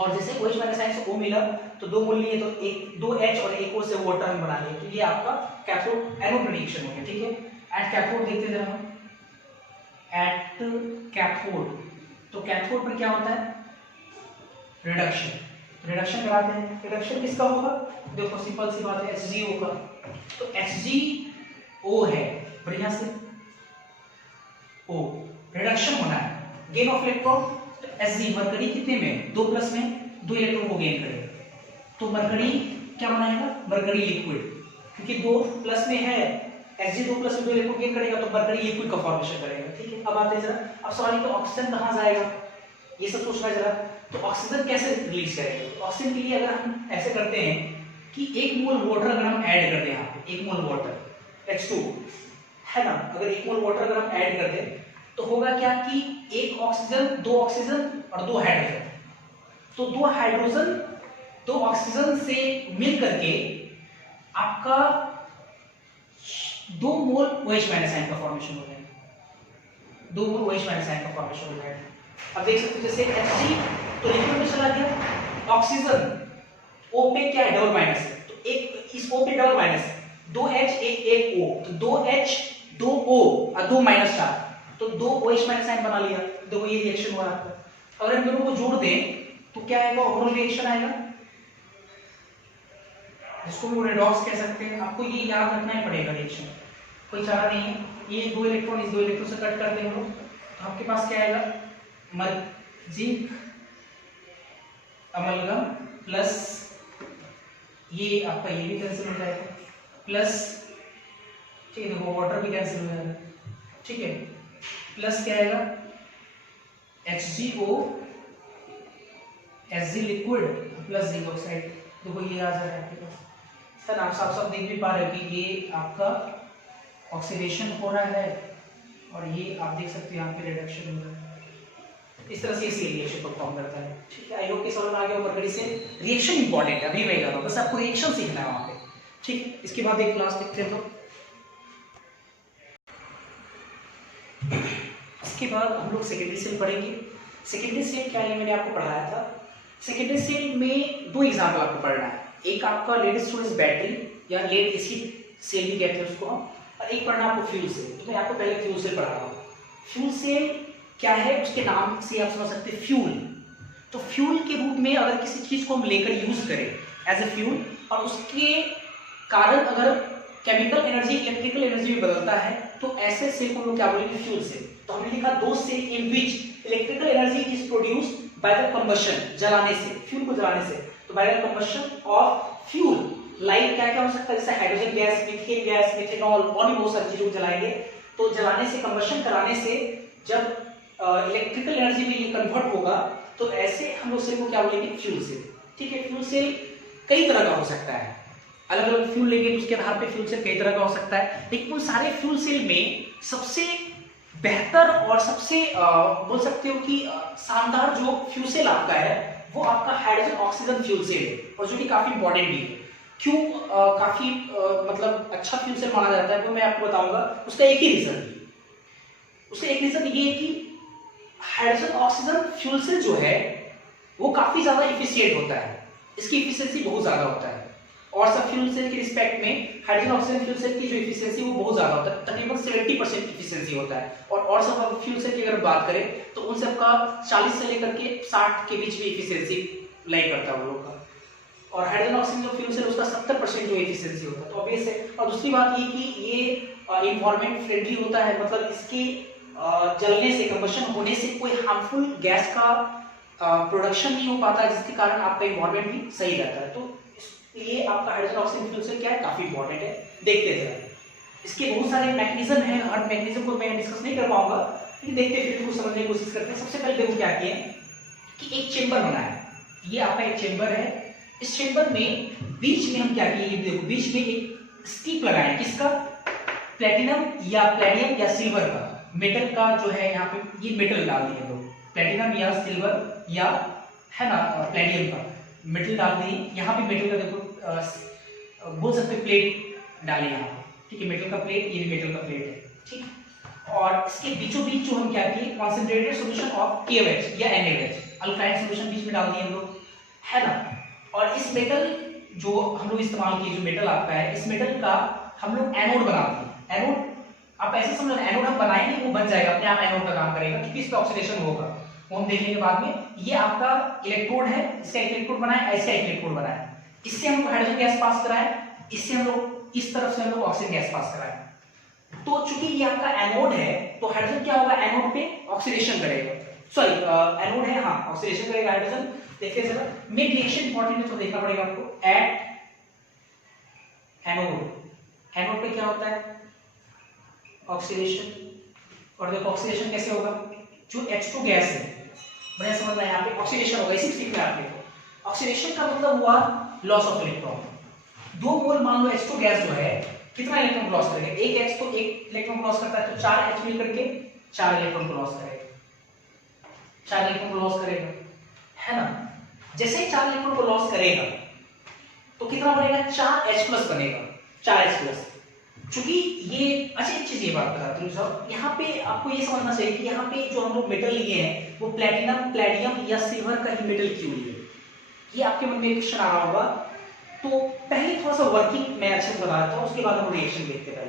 और जैसे OH माइनस आयन से O मिला तो दो मोल लिए, तो एक 2H और एक O से वाटर हम बना लिए, तो ये आपका कैथोड एनोड रिएक्शन हो गया, ठीक है। एट कैथोड देखते जरा हम, एट कैथोड, तो कैथोड पर क्या होता है, रिडक्शन, रिडक्शन कराते हैं। रिडक्शन किसका होगा, देखो सिंपल सी बात है HgO का, तो HgO है बढ़िया से O, रिडक्शन होना है, गेन ऑफ इलेक्ट्रॉन, तो Hg मरकरी कितने में 2 प्लस में 2 इलेक्ट्रॉन को गेन करेगा, तो मरकरी क्या बनाएगा, मरकरी लिक्विड, क्योंकि 2 प्लस में है, Hg 2 प्लस में 2 इलेक्ट्रॉन गेन करेगा तो मरकरी लिक्विड का फॉर्मेशन करेगा, ठीक है। अब आते हैं जरा, अब सवाल ये तो ऑक्सीजन कहां जाएगा, ये सब सोचना है जरा, तो ऑक्सीजन कैसे रिलीज करेंगे, तो ऑक्सीजन के लिए अगर हम ऐसे करते हैं कि 1 मोल वाटर अगर हम ऐड कर दें, यहाँ पे 1 मोल वाटर H2 है ना, अगर 1 मोल वाटर अगर हम ऐड कर दें तो होगा क्या कि 1 ऑक्सीजन 2 ऑक्सीजन और 2 हाइड्रोजन, तो 2 ऑक्सीजन से मिल करके आपका 2 मोल OH माइनस आयन का फॉर्मेशन हो जाएगा, 2 मोल OH माइनस आयन का फॉर्मेशन हो जाएगा। अब देख सकते हो जैसे Hg तो लिक्विड में चला गया, ऑक्सीजन O पे क्या है डबल माइनस है, तो एक इस O पे डबल माइनस, 2H एक O, तो 2H 2O और 2 माइनस चार्ज, तो 2 OH माइनस आयन बना लिया, देखो ये रिएक्शन हुआ आपका। अगर हम दोनों को जोड़ दें तो क्या आएगा, ओवरऑल रिएक्शन आएगा, जिसको हम रेडॉक्स कह सकते हैं। आपको ये याद रखना ही पड़ेगा, रिएक्शन कोई चारा नहीं है, ये 2 इलेक्ट्रॉन इस 2 इलेक्ट्रॉन से कट कर देंगे तो आपके पास क्या आएगा, जिंक अमलगम प्लस ये आपका ये भी कैंसिल हो जाएगा, प्लस ठीक है देखो वाटर भी कैंसिल हो जाएगा, ठीक है, प्लस क्या आएगा HgO Hg liquid plus zinc oxide, देखो ये आ जा रहा है आपके पास सर, आप साफ साफ देख भी पा रहे हो कि ये आपका ऑक्सीडेशन हो रहा है और ये आप देख सकते हो यहाँ पे रिडक्शन हो रहा है, इस तरह से इसी रिएक्शन परफॉर्म करता है, ठीक है। आई होप कि समझ में आ गया मरकरी से रिएक्शन इंपॉर्टेंट है, अभी मैं कह रहा हूं बस आपको रिएक्शन सीखना है वहां पे, ठीक। इसके बाद एक क्लास देखते हैं, तो इसके बाद हम लोग सेकेंडरी सेल पढ़ेंगे। सेकेंडरी सेल क्या है मैंने आपको पढ़ाया था, सेकेंडरी सेल में 2 एग्जाम्पल आपको पढ़ना है, एक आपका लेड स्टोरेज बैटरी या लेड एसिड सेल भी कहते हैं उसको हम, और एक पढ़ना आपको फ्यूल सेल, तो मैं आपको पहले फ्यूल सेल पढ़ा रहा हूँ। फ्यूल सेल क्या है, उसके नाम से आप समझ सकते हैं फ्यूल, तो फ्यूल के रूप में अगर किसी चीज को हम लेकर यूज करें एज ए फ्यूल, और उसके कारण अगर केमिकल एनर्जी इलेक्ट्रिकल एनर्जी में बदलता है, तो ऐसे सेल को हम लोग क्या बोलेंगे, फ्यूल सेल। तो हमने लिखा दो cell in which electrical energy is produced by the combustion, जलाने से, फ्यूल को जलाने से, तो by the combustion of fuel, like क्या क्या हो सकता है, जैसे hydrogen gas, methane gas, methanol, और भी बहुत सारी चीजों को जलाएंगे, तो जलाने से, कंबशन कराने से जब इलेक्ट्रिकल एनर्जी में ये कन्वर्ट होगा, तो ऐसे हम लोग सेल को क्या बोलेंगे, फ्यूल सेल, ठीक है। फ्यूल सेल कई तरह का हो सकता है, अलग अलग फ्यूल लेंगे तो उसके आधार पे फ्यूल सेल कई तरह का हो सकता है, लेकिन उन सारे फ्यूल सेल में सबसे बेहतर और सबसे बोल सकते हो कि शानदार जो फ्यूल सेल आपका है वो आपका हाइड्रोजन ऑक्सीजन फ्यूल सेल है, और जो कि काफी इंपॉर्टेंट भी है। क्यों काफी मतलब अच्छा फ्यूल सेल माना जाता है, वो मैं आपको बताऊंगा। उसका एक ही रीजन है, उसका एक रीजन ये है कि हाइड्रोजन ऑक्सीजन फ्यूल सेल जो है वो काफी ज्यादा इफिशिएंट होता है, इसकी इफिशिएंसी बहुत ज्यादा होता है, और सब फ्यूल सेल के रिस्पेक्ट में हाइड्रोजन ऑक्सीजन फ्यूल सेल की जो इफिशिएंसी वो बहुत ज्यादा होता है, तकरीबन 70% इफिशिएंसी होता है। और सब फ्यूल सेल की अगर बात करें तो उन सब का 40 से लेकर के 60 के बीच में इफिशिएंसी लाई करता है वो लोग का, और हाइड्रोजन ऑक्सीजन जो फ्यूल सेल उसका 70% जो इफिशिएंसी होता है, तो ऑब्वियस है। और दूसरी बात ये कि ये इन्वायरमेंट फ्रेंडली होता है, मतलब इसके जलने से, कंबशन होने से कोई हार्मफुल गैस का प्रोडक्शन नहीं हो पाता, जिसके कारण आपका इन्वायरमेंट भी सही रहता है। तो इसलिए आपका हाइड्रोजन ऑक्सीजन फ्यूल सेल क्या है, काफी इंपॉर्टेंट है। देखते हैं इसके बहुत सारे मैकेनिज्म हैं, हर मैकेनिज्म को मैं डिस्कस नहीं कर पाऊंगा, लेकिन देखते फिर इसको समझने की कोशिश करते हैं। सबसे पहले देखो क्या किए कि एक चेंबर बना है, ये आपका एक चेंबर है, इस चेम्बर में बीच में हम क्या किए, देखो बीच में एक स्टिक लगाए, किसका, प्लेटिनम या प्लेडियम या सिल्वर का, मेटल का जो है यहाँ पे ये मेटल डाल दिए लोग, प्लेटिनम या सिल्वर या है ना प्लेडियम का मेटल डाल दिए। यहाँ पे मेटल का देखो बोल सकते प्लेट डाले यहाँ पे, ठीक है, मेटल का प्लेट, ये मेटल का प्लेट है, ठीक। और इसके बीचों बीच जो हम क्या किए, कॉन्सेंट्रेटेड सॉल्यूशन ऑफ KOH या NaOH, अल्कालाइन सॉल्यूशन बीच में डाल दिए हम लोग, है ना। और इस मेटल जो हम लोग इस्तेमाल किए, जो मेटल आपका है, इस मेटल का हम लोग एनोड बनाते हैं। एनोड आप ऐसे समझो, एनोड हम बनाएंगे वो बन जाएगा अपने आप, एनोड का काम करेगा क्योंकि इस पे ऑक्सीडेशन होगा, वो हम देख लेंगे बाद में। ये आपका इलेक्ट्रोड है, इसका इलेक्ट्रोड बनाए, ऐसा इलेक्ट्रोड बनाए, इससे हम हाइड्रोजन गैस पास कराए, इससे हम लोग इस तरफ से हम लोग ऑक्सीजन गैस पास कराए। तो चूंकि ये आपका एनोड है तो हाइड्रोजन क्या होगा, एनोड पे ऑक्सीडेशन करेगा, सॉरी एनोड है, हाँ ऑक्सीडेशन करेगा हाइड्रोजन। देखिए जरा मेक रिएक्शन इंपॉर्टेंट है तो देखना पड़ेगा आपको। एट एनोड, एनोड पे क्या होता है, ऑक्सीडेशन। और देखो ऑक्सीडेशन कैसे होगा, जो H2 गैस है, बढ़िया समझना, यहाँ पे ऑक्सीडेशन होगा, इसी स्टिक में आप देखो ऑक्सीडेशन का मतलब हुआ लॉस ऑफ इलेक्ट्रॉन। 2 मोल मान लो H2 गैस जो है कितना इलेक्ट्रॉन लॉस करेगा, एक H तो एक इलेक्ट्रॉन लॉस करता है, तो 4 H मिल करके 4 इलेक्ट्रॉन को लॉस करेगा, 4 इलेक्ट्रॉन को लॉस करेगा, है ना। जैसे ही 4 इलेक्ट्रॉन को लॉस करेगा तो कितना बनेगा, 4H+ बनेगा, 4H+। चूंकि ये अच्छा एक चीज ये बात बताती हूँ साहब, यहाँ पे आपको ये समझना चाहिए कि यहाँ पे जो हम लोग मेटल लिए हैं वो प्लेटिनम, प्लेडियम या सिल्वर का ही मेटल क्यों लिए, ये आपके मन में क्वेश्चन आ रहा होगा। तो पहले थोड़ा सा वर्किंग मैं अच्छे से बता देता हूँ, उसके बाद हम रिएक्शन देखते हैं।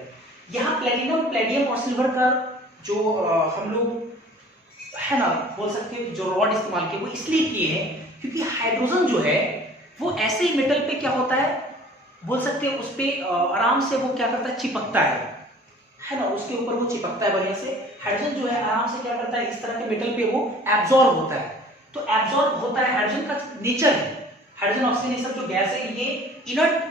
यहाँ प्लेटिनम, प्लेडियम और सिल्वर का जो हम लोग है ना बोल सकते हैं जो रॉड इस्तेमाल किए वो इसलिए किए हैं क्योंकि हाइड्रोजन जो है वो ऐसे ही मेटल पे क्या होता है, बोल सकते हैं उस पे आराम से वो क्या करता है, चिपकता है ना, उसके ऊपर वो चिपकता है बढ़िया से। हाइड्रोजन जो है आराम से क्या करता है, इस तरह के मेटल पे वो एब्जॉर्ब होता है। तो एब्जॉर्ब होता है, हाइड्रोजन का नेचर है, हाइड्रोजन ऑक्सीजन ये सब जो गैस है ये इनर्ट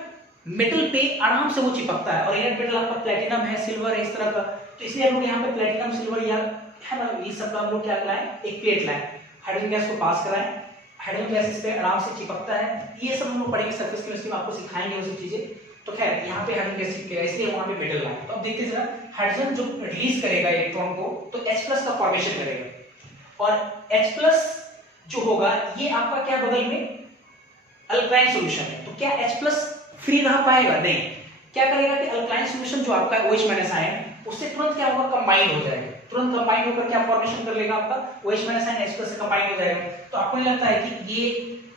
मेटल पे आराम से वो चिपकता है। और इनर्ट मेटल आपका प्लेटिनम है, सिल्वर है, इस तरह का। तो इसलिए हम लोग यहाँ पे प्लेटिनम, सिल्वर या है ना ये सब हम लोग क्या लाए, एक प्लेट लाए, हाइड्रोजन गैस को पास कराएं, हाइड्रोजन गैस इस पे आराम से चिपकता है। ये सब हम लोग पढ़ेंगे सरफेस केमिस्ट्री में, आपको सिखाएंगे वो सब चीजें। तो खैर यहाँ पे हाइड्रोजन गैस चिपकेगा, इसलिए वहां पे मेटल लाए। तो अब देखिए जरा, हाइड्रोजन जो रिलीज करेगा इलेक्ट्रॉन को तो H+ का फॉर्मेशन करेगा, और H+ जो होगा ये आपका क्या बगल में अल्कलाइन सॉल्यूशन है, तो क्या H+ फ्री रह पाएगा, नहीं। क्या करेगा कि अल्कलाइन सॉल्यूशन जो आपका OH- आयन उससे तुरंत क्या होगा, कंबाइन हो जाएगा, तुरंत कंबाइन होकर क्या फॉर्मेशन कर लेगा आपका OH- आयन H+ से कंबाइन हो जाएगा। तो आपको नहीं लगता है कि ये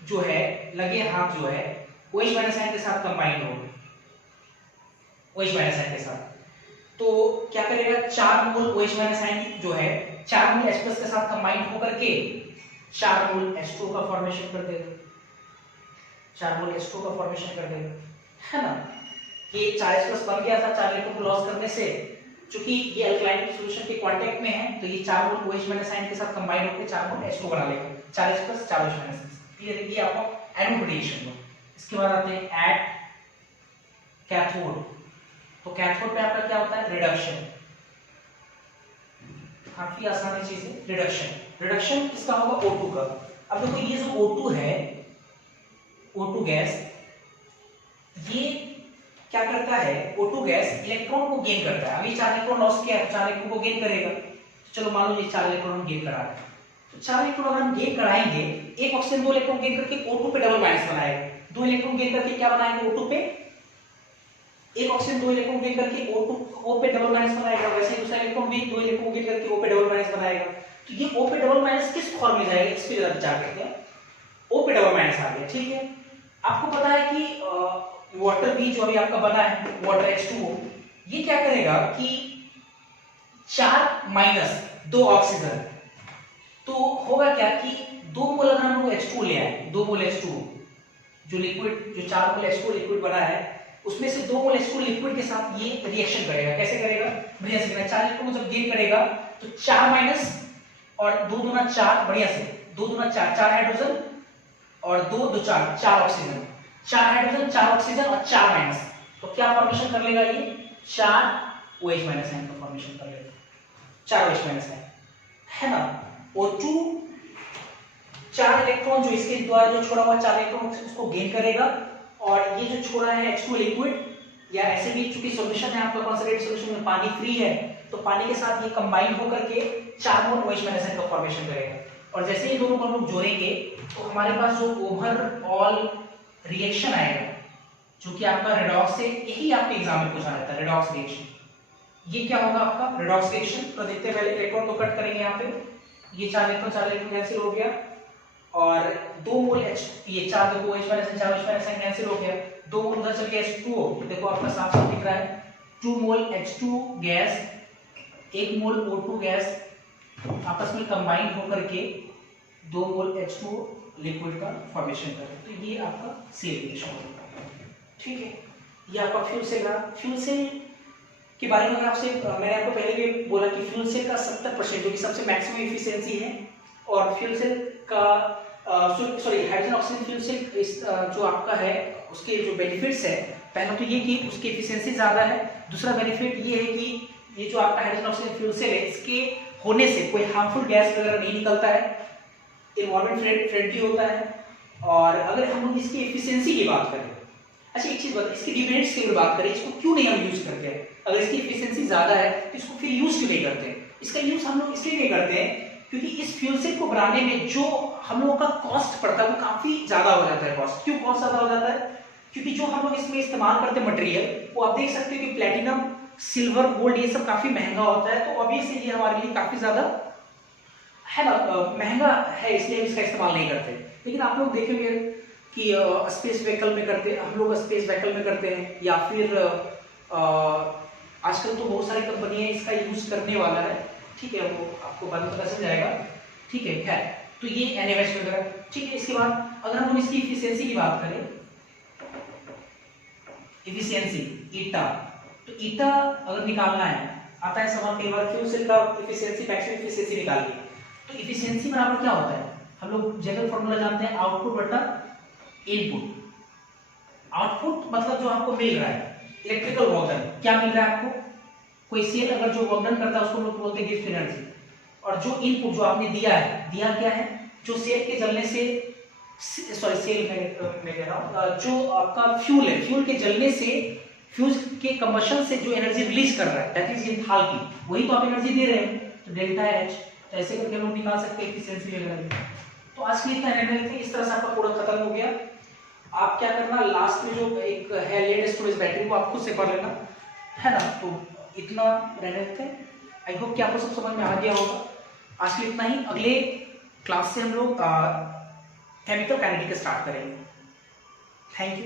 जो है लगे हाथ जो है OH- आयन के साथ कंबाइन होगा, OH- आयन के साथ। तो क्या करेगा, 4 मोल OH- आयन जो है 4 मोल H+ के साथ कंबाइन होकर के 4 मोल H2 का फॉर्मेशन कर देगा, 4 मोल H2 का फॉर्मेशन कर देगा, है ना। ये 4H+ बन गया था 4 इलेक्ट्रॉन को लॉस करने से। चूंकि ये अल्कलाइन सॉल्यूशन के कांटेक्ट में है तो ये 4 मोल OH- आयन के साथ कंबाइन होकर 4 मोल H2 बना लेगा, 4H+ 4 OH-। क्लियर है, ये आपको एनोड रिएक्शन हो। इसके बाद आते हैं एट कैथोड। तो कैथोड पे आपका क्या होता है, रिडक्शन। काफी आसान चीज है, रिडक्शन। रिडक्शन किसका होगा, O2 का। अब देखो ये जो O2 है, O2 गैस, ये क्या करता है, O2 गैस इलेक्ट्रॉन को गेन करता है। अभी 4 इलेक्ट्रॉन लॉस किया है, 4 इलेक्ट्रॉन को गेन करेगा। चलो मान लो ये 4 इलेक्ट्रॉन हम गेन करा रहे हैं, तो 4 इलेक्ट्रॉन अगर हम गेन कराएंगे, एक ऑक्सीजन 2 इलेक्ट्रॉन गेन करके O2 पे डबल माइनस बनाएगा, 2 इलेक्ट्रॉन गेन करके क्या बनाएगा O2 पे, एक ऑक्सीजन 2 इलेक्ट्रॉन गेन करके O पे डबल माइनस बनाएगा, वैसे दूसरा इलेक्ट्रॉन भी 2 इलेक्ट्रॉन गेन करके O पे डबल माइनस बनाएगा। तो ये O पे डबल माइनस किस फॉर्म में जाएगा, इस पे जरा विचार करते हैं। O पे डबल माइनस आ गया, ठीक है। आपको पता है कि वाटर भी जो अभी आपका बना है वाटर H2O, ये क्या करेगा कि 4 माइनस 2 ऑक्सीजन, तो होगा क्या कि 2 मोल अगर हम लोग H2O ले आए, 2 मोल H2O जो लिक्विड, जो 4 मोल H2O लिक्विड बना है उसमें से 2 मोल H2O लिक्विड के साथ ये रिएक्शन करेगा। कैसे करेगा, बढ़िया से करेगा। 4 इलेक्ट्रॉन को जब गेन करेगा तो 4 माइनस और 2 दूना 4, बढ़िया से 2 दूना 4, 4 हाइड्रोजन और 2 2 4, 4 ऑक्सीजन, 4 हाइड्रोजन 4 ऑक्सीजन और 4 माइनस, तो क्या फॉर्मेशन कर लेगा ये 4 OH- आयन का फॉर्मेशन कर लेगा, 4 OH- आयन, है ना। O2 4 इलेक्ट्रॉन जो इसके द्वारा जो छोड़ा हुआ 4 इलेक्ट्रॉन उसको गेन करेगा, और ये जो छोड़ा है H2 लिक्विड, या ऐसे भी चूंकि सॉल्यूशन है आपका कॉन्संट्रेटेड सॉल्यूशन में पानी फ्री है, तो पानी के साथ ये कंबाइन होकर के 4 मोल OH माइनस का फॉर्मेशन करेगा। और जैसे ये दोनों को हम लोग जोड़ेंगे तो हमारे पास जो ओवरऑल रिएक्शन आएगा, जो कि आपका रेडॉक्स से, यही आपके एग्जाम में पूछा जाता है, रेडॉक्स रिएक्शन। ये क्या होगा आपका रेडॉक्स रिएक्शन। तो देखते हैं, पहले इलेक्ट्रॉन को कट करेंगे यहाँ पे, ये 4 इलेक्ट्रॉन कैंसिल हो गया, और 2 मोल H, ये 4 देखो OH minus 4 OH minus cancel हो गया, 2 मोल उधर चल गया H2O, देखो आपका साफ साफ दिख रहा है 2 मोल H2 गैस 1 मोल O2 गैस आपस में कंबाइन होकर के 2 मोल H2O लिक्विड का फॉर्मेशन करे, तो ये आपका सेल रिएक्शन होगा। ठीक है, ये आपका फ्यूल सेल रहा। फ्यूल सेल के बारे में आपसे मैंने आपको पहले भी बोला कि फ्यूल सेल का 70% जो कि सबसे मैक्सिमम एफिशिएंसी है, और फ्यूल सेल का हाइड्रोजन ऑक्सीजन फ्यूल सेल जो आपका है उसके जो बेनिफिट्स है, पहला तो ये कि उसकी एफिशिएंसी ज्यादा है, दूसरा बेनिफिट ये है कि ये जो आपका हाइड्रोजन ऑक्सीजन फ्यूल सेल है, इसके होने से कोई हार्मफुल गैस वगैरह नहीं निकलता है, एनवायरमेंट फ्रेंडली होता है। और अगर हम लोग इसकी एफिशिएंसी की बात करें, अच्छा एक चीज बता, इसकी डिमेरिट्स की बात करें, इसको क्यों नहीं हम यूज करते हैं? अगर इसकी एफिशिएंसी ज्यादा है तो इसको फिर यूज क्यों नहीं करते? इसका यूज हम लोग इसलिए नहीं करते हैं क्योंकि इस फ्यूल सेल को बनाने में जो हम लोगों का कॉस्ट पड़ता है वो काफी ज्यादा हो जाता है। कॉस्ट क्यों कॉस्ट ज्यादा हो जाता है? क्योंकि जो हम लोग इसमें इस्तेमाल करते हैं मटेरियल, वो आप देख सकते हो कि प्लेटिनम, सिल्वर, गोल्ड, ये सब काफी महंगा होता है, तो ऑब्वियसली ये हमारे लिए काफी ज्यादा है ना, महंगा है, इसलिए हम इसका इस्तेमाल नहीं करते। लेकिन आप लोग देखेंगे कि स्पेस व्हीकल में करते, हम लोग स्पेस व्हीकल में करते हैं, या फिर आजकल तो बहुत सारी कंपनियां इसका यूज करने वाला है। ठीक है, वो आपको बाद में पता चल जाएगा। ठीक है, तो ये NaOH वगैरह। ठीक है, इसके बाद अगर हम इसकी इफिशियंसी की बात करें, इफिशियंसी ईटा, तो ईटा अगर निकालना है, आता है सवाल कई बार फ्यूल सेल का इफिशियंसी, मैक्सिमम इफिशियंसी निकालिए, तो इफिशियंसी बराबर क्या होता है? हम लोग जनरल फॉर्मूला जानते हैं, आउटपुट बटा इनपुट। आउटपुट मतलब जो आपको मिल रहा है, इलेक्ट्रिकल वर्क डन, क्या मिल रहा है आपको? कोई सेल अगर जो वर्क डन करता है उसको लोग बोलते हैं गिफ्ट एनर्जी। और जो इनपुट जो आपने दिया है, दिया क्या है? जो सेल के जलने से, सॉरी सेल में कह रहा हूं, जो आपका फ्यूल है, फ्यूल के जलने से, फ्यूज के कंबशन से जो एनर्जी रिलीज कर रहा है, दैट इज एंथैल्पी, वही तो आप एनर्जी दे रहे हैं, तो डेल्टा H। तो ऐसे करके लोग निकाल सकते हैं एफिशिएंसी वगैरह। तो आज के लिए इतना रहने थे, इस तरह से आपका पूरा खत्म हो गया। आप क्या करना, लास्ट में जो एक है लेड स्टोरेज बैटरी, को आप खुद से पढ़ लेना, है ना। तो इतना रहने थे, आई होप कि आपको सब समझ में आ गया होगा। आज के लिए इतना ही, अगले क्लास से हम लोग केमिकल काइनेटिक्स स्टार्ट करेंगे। Thank you.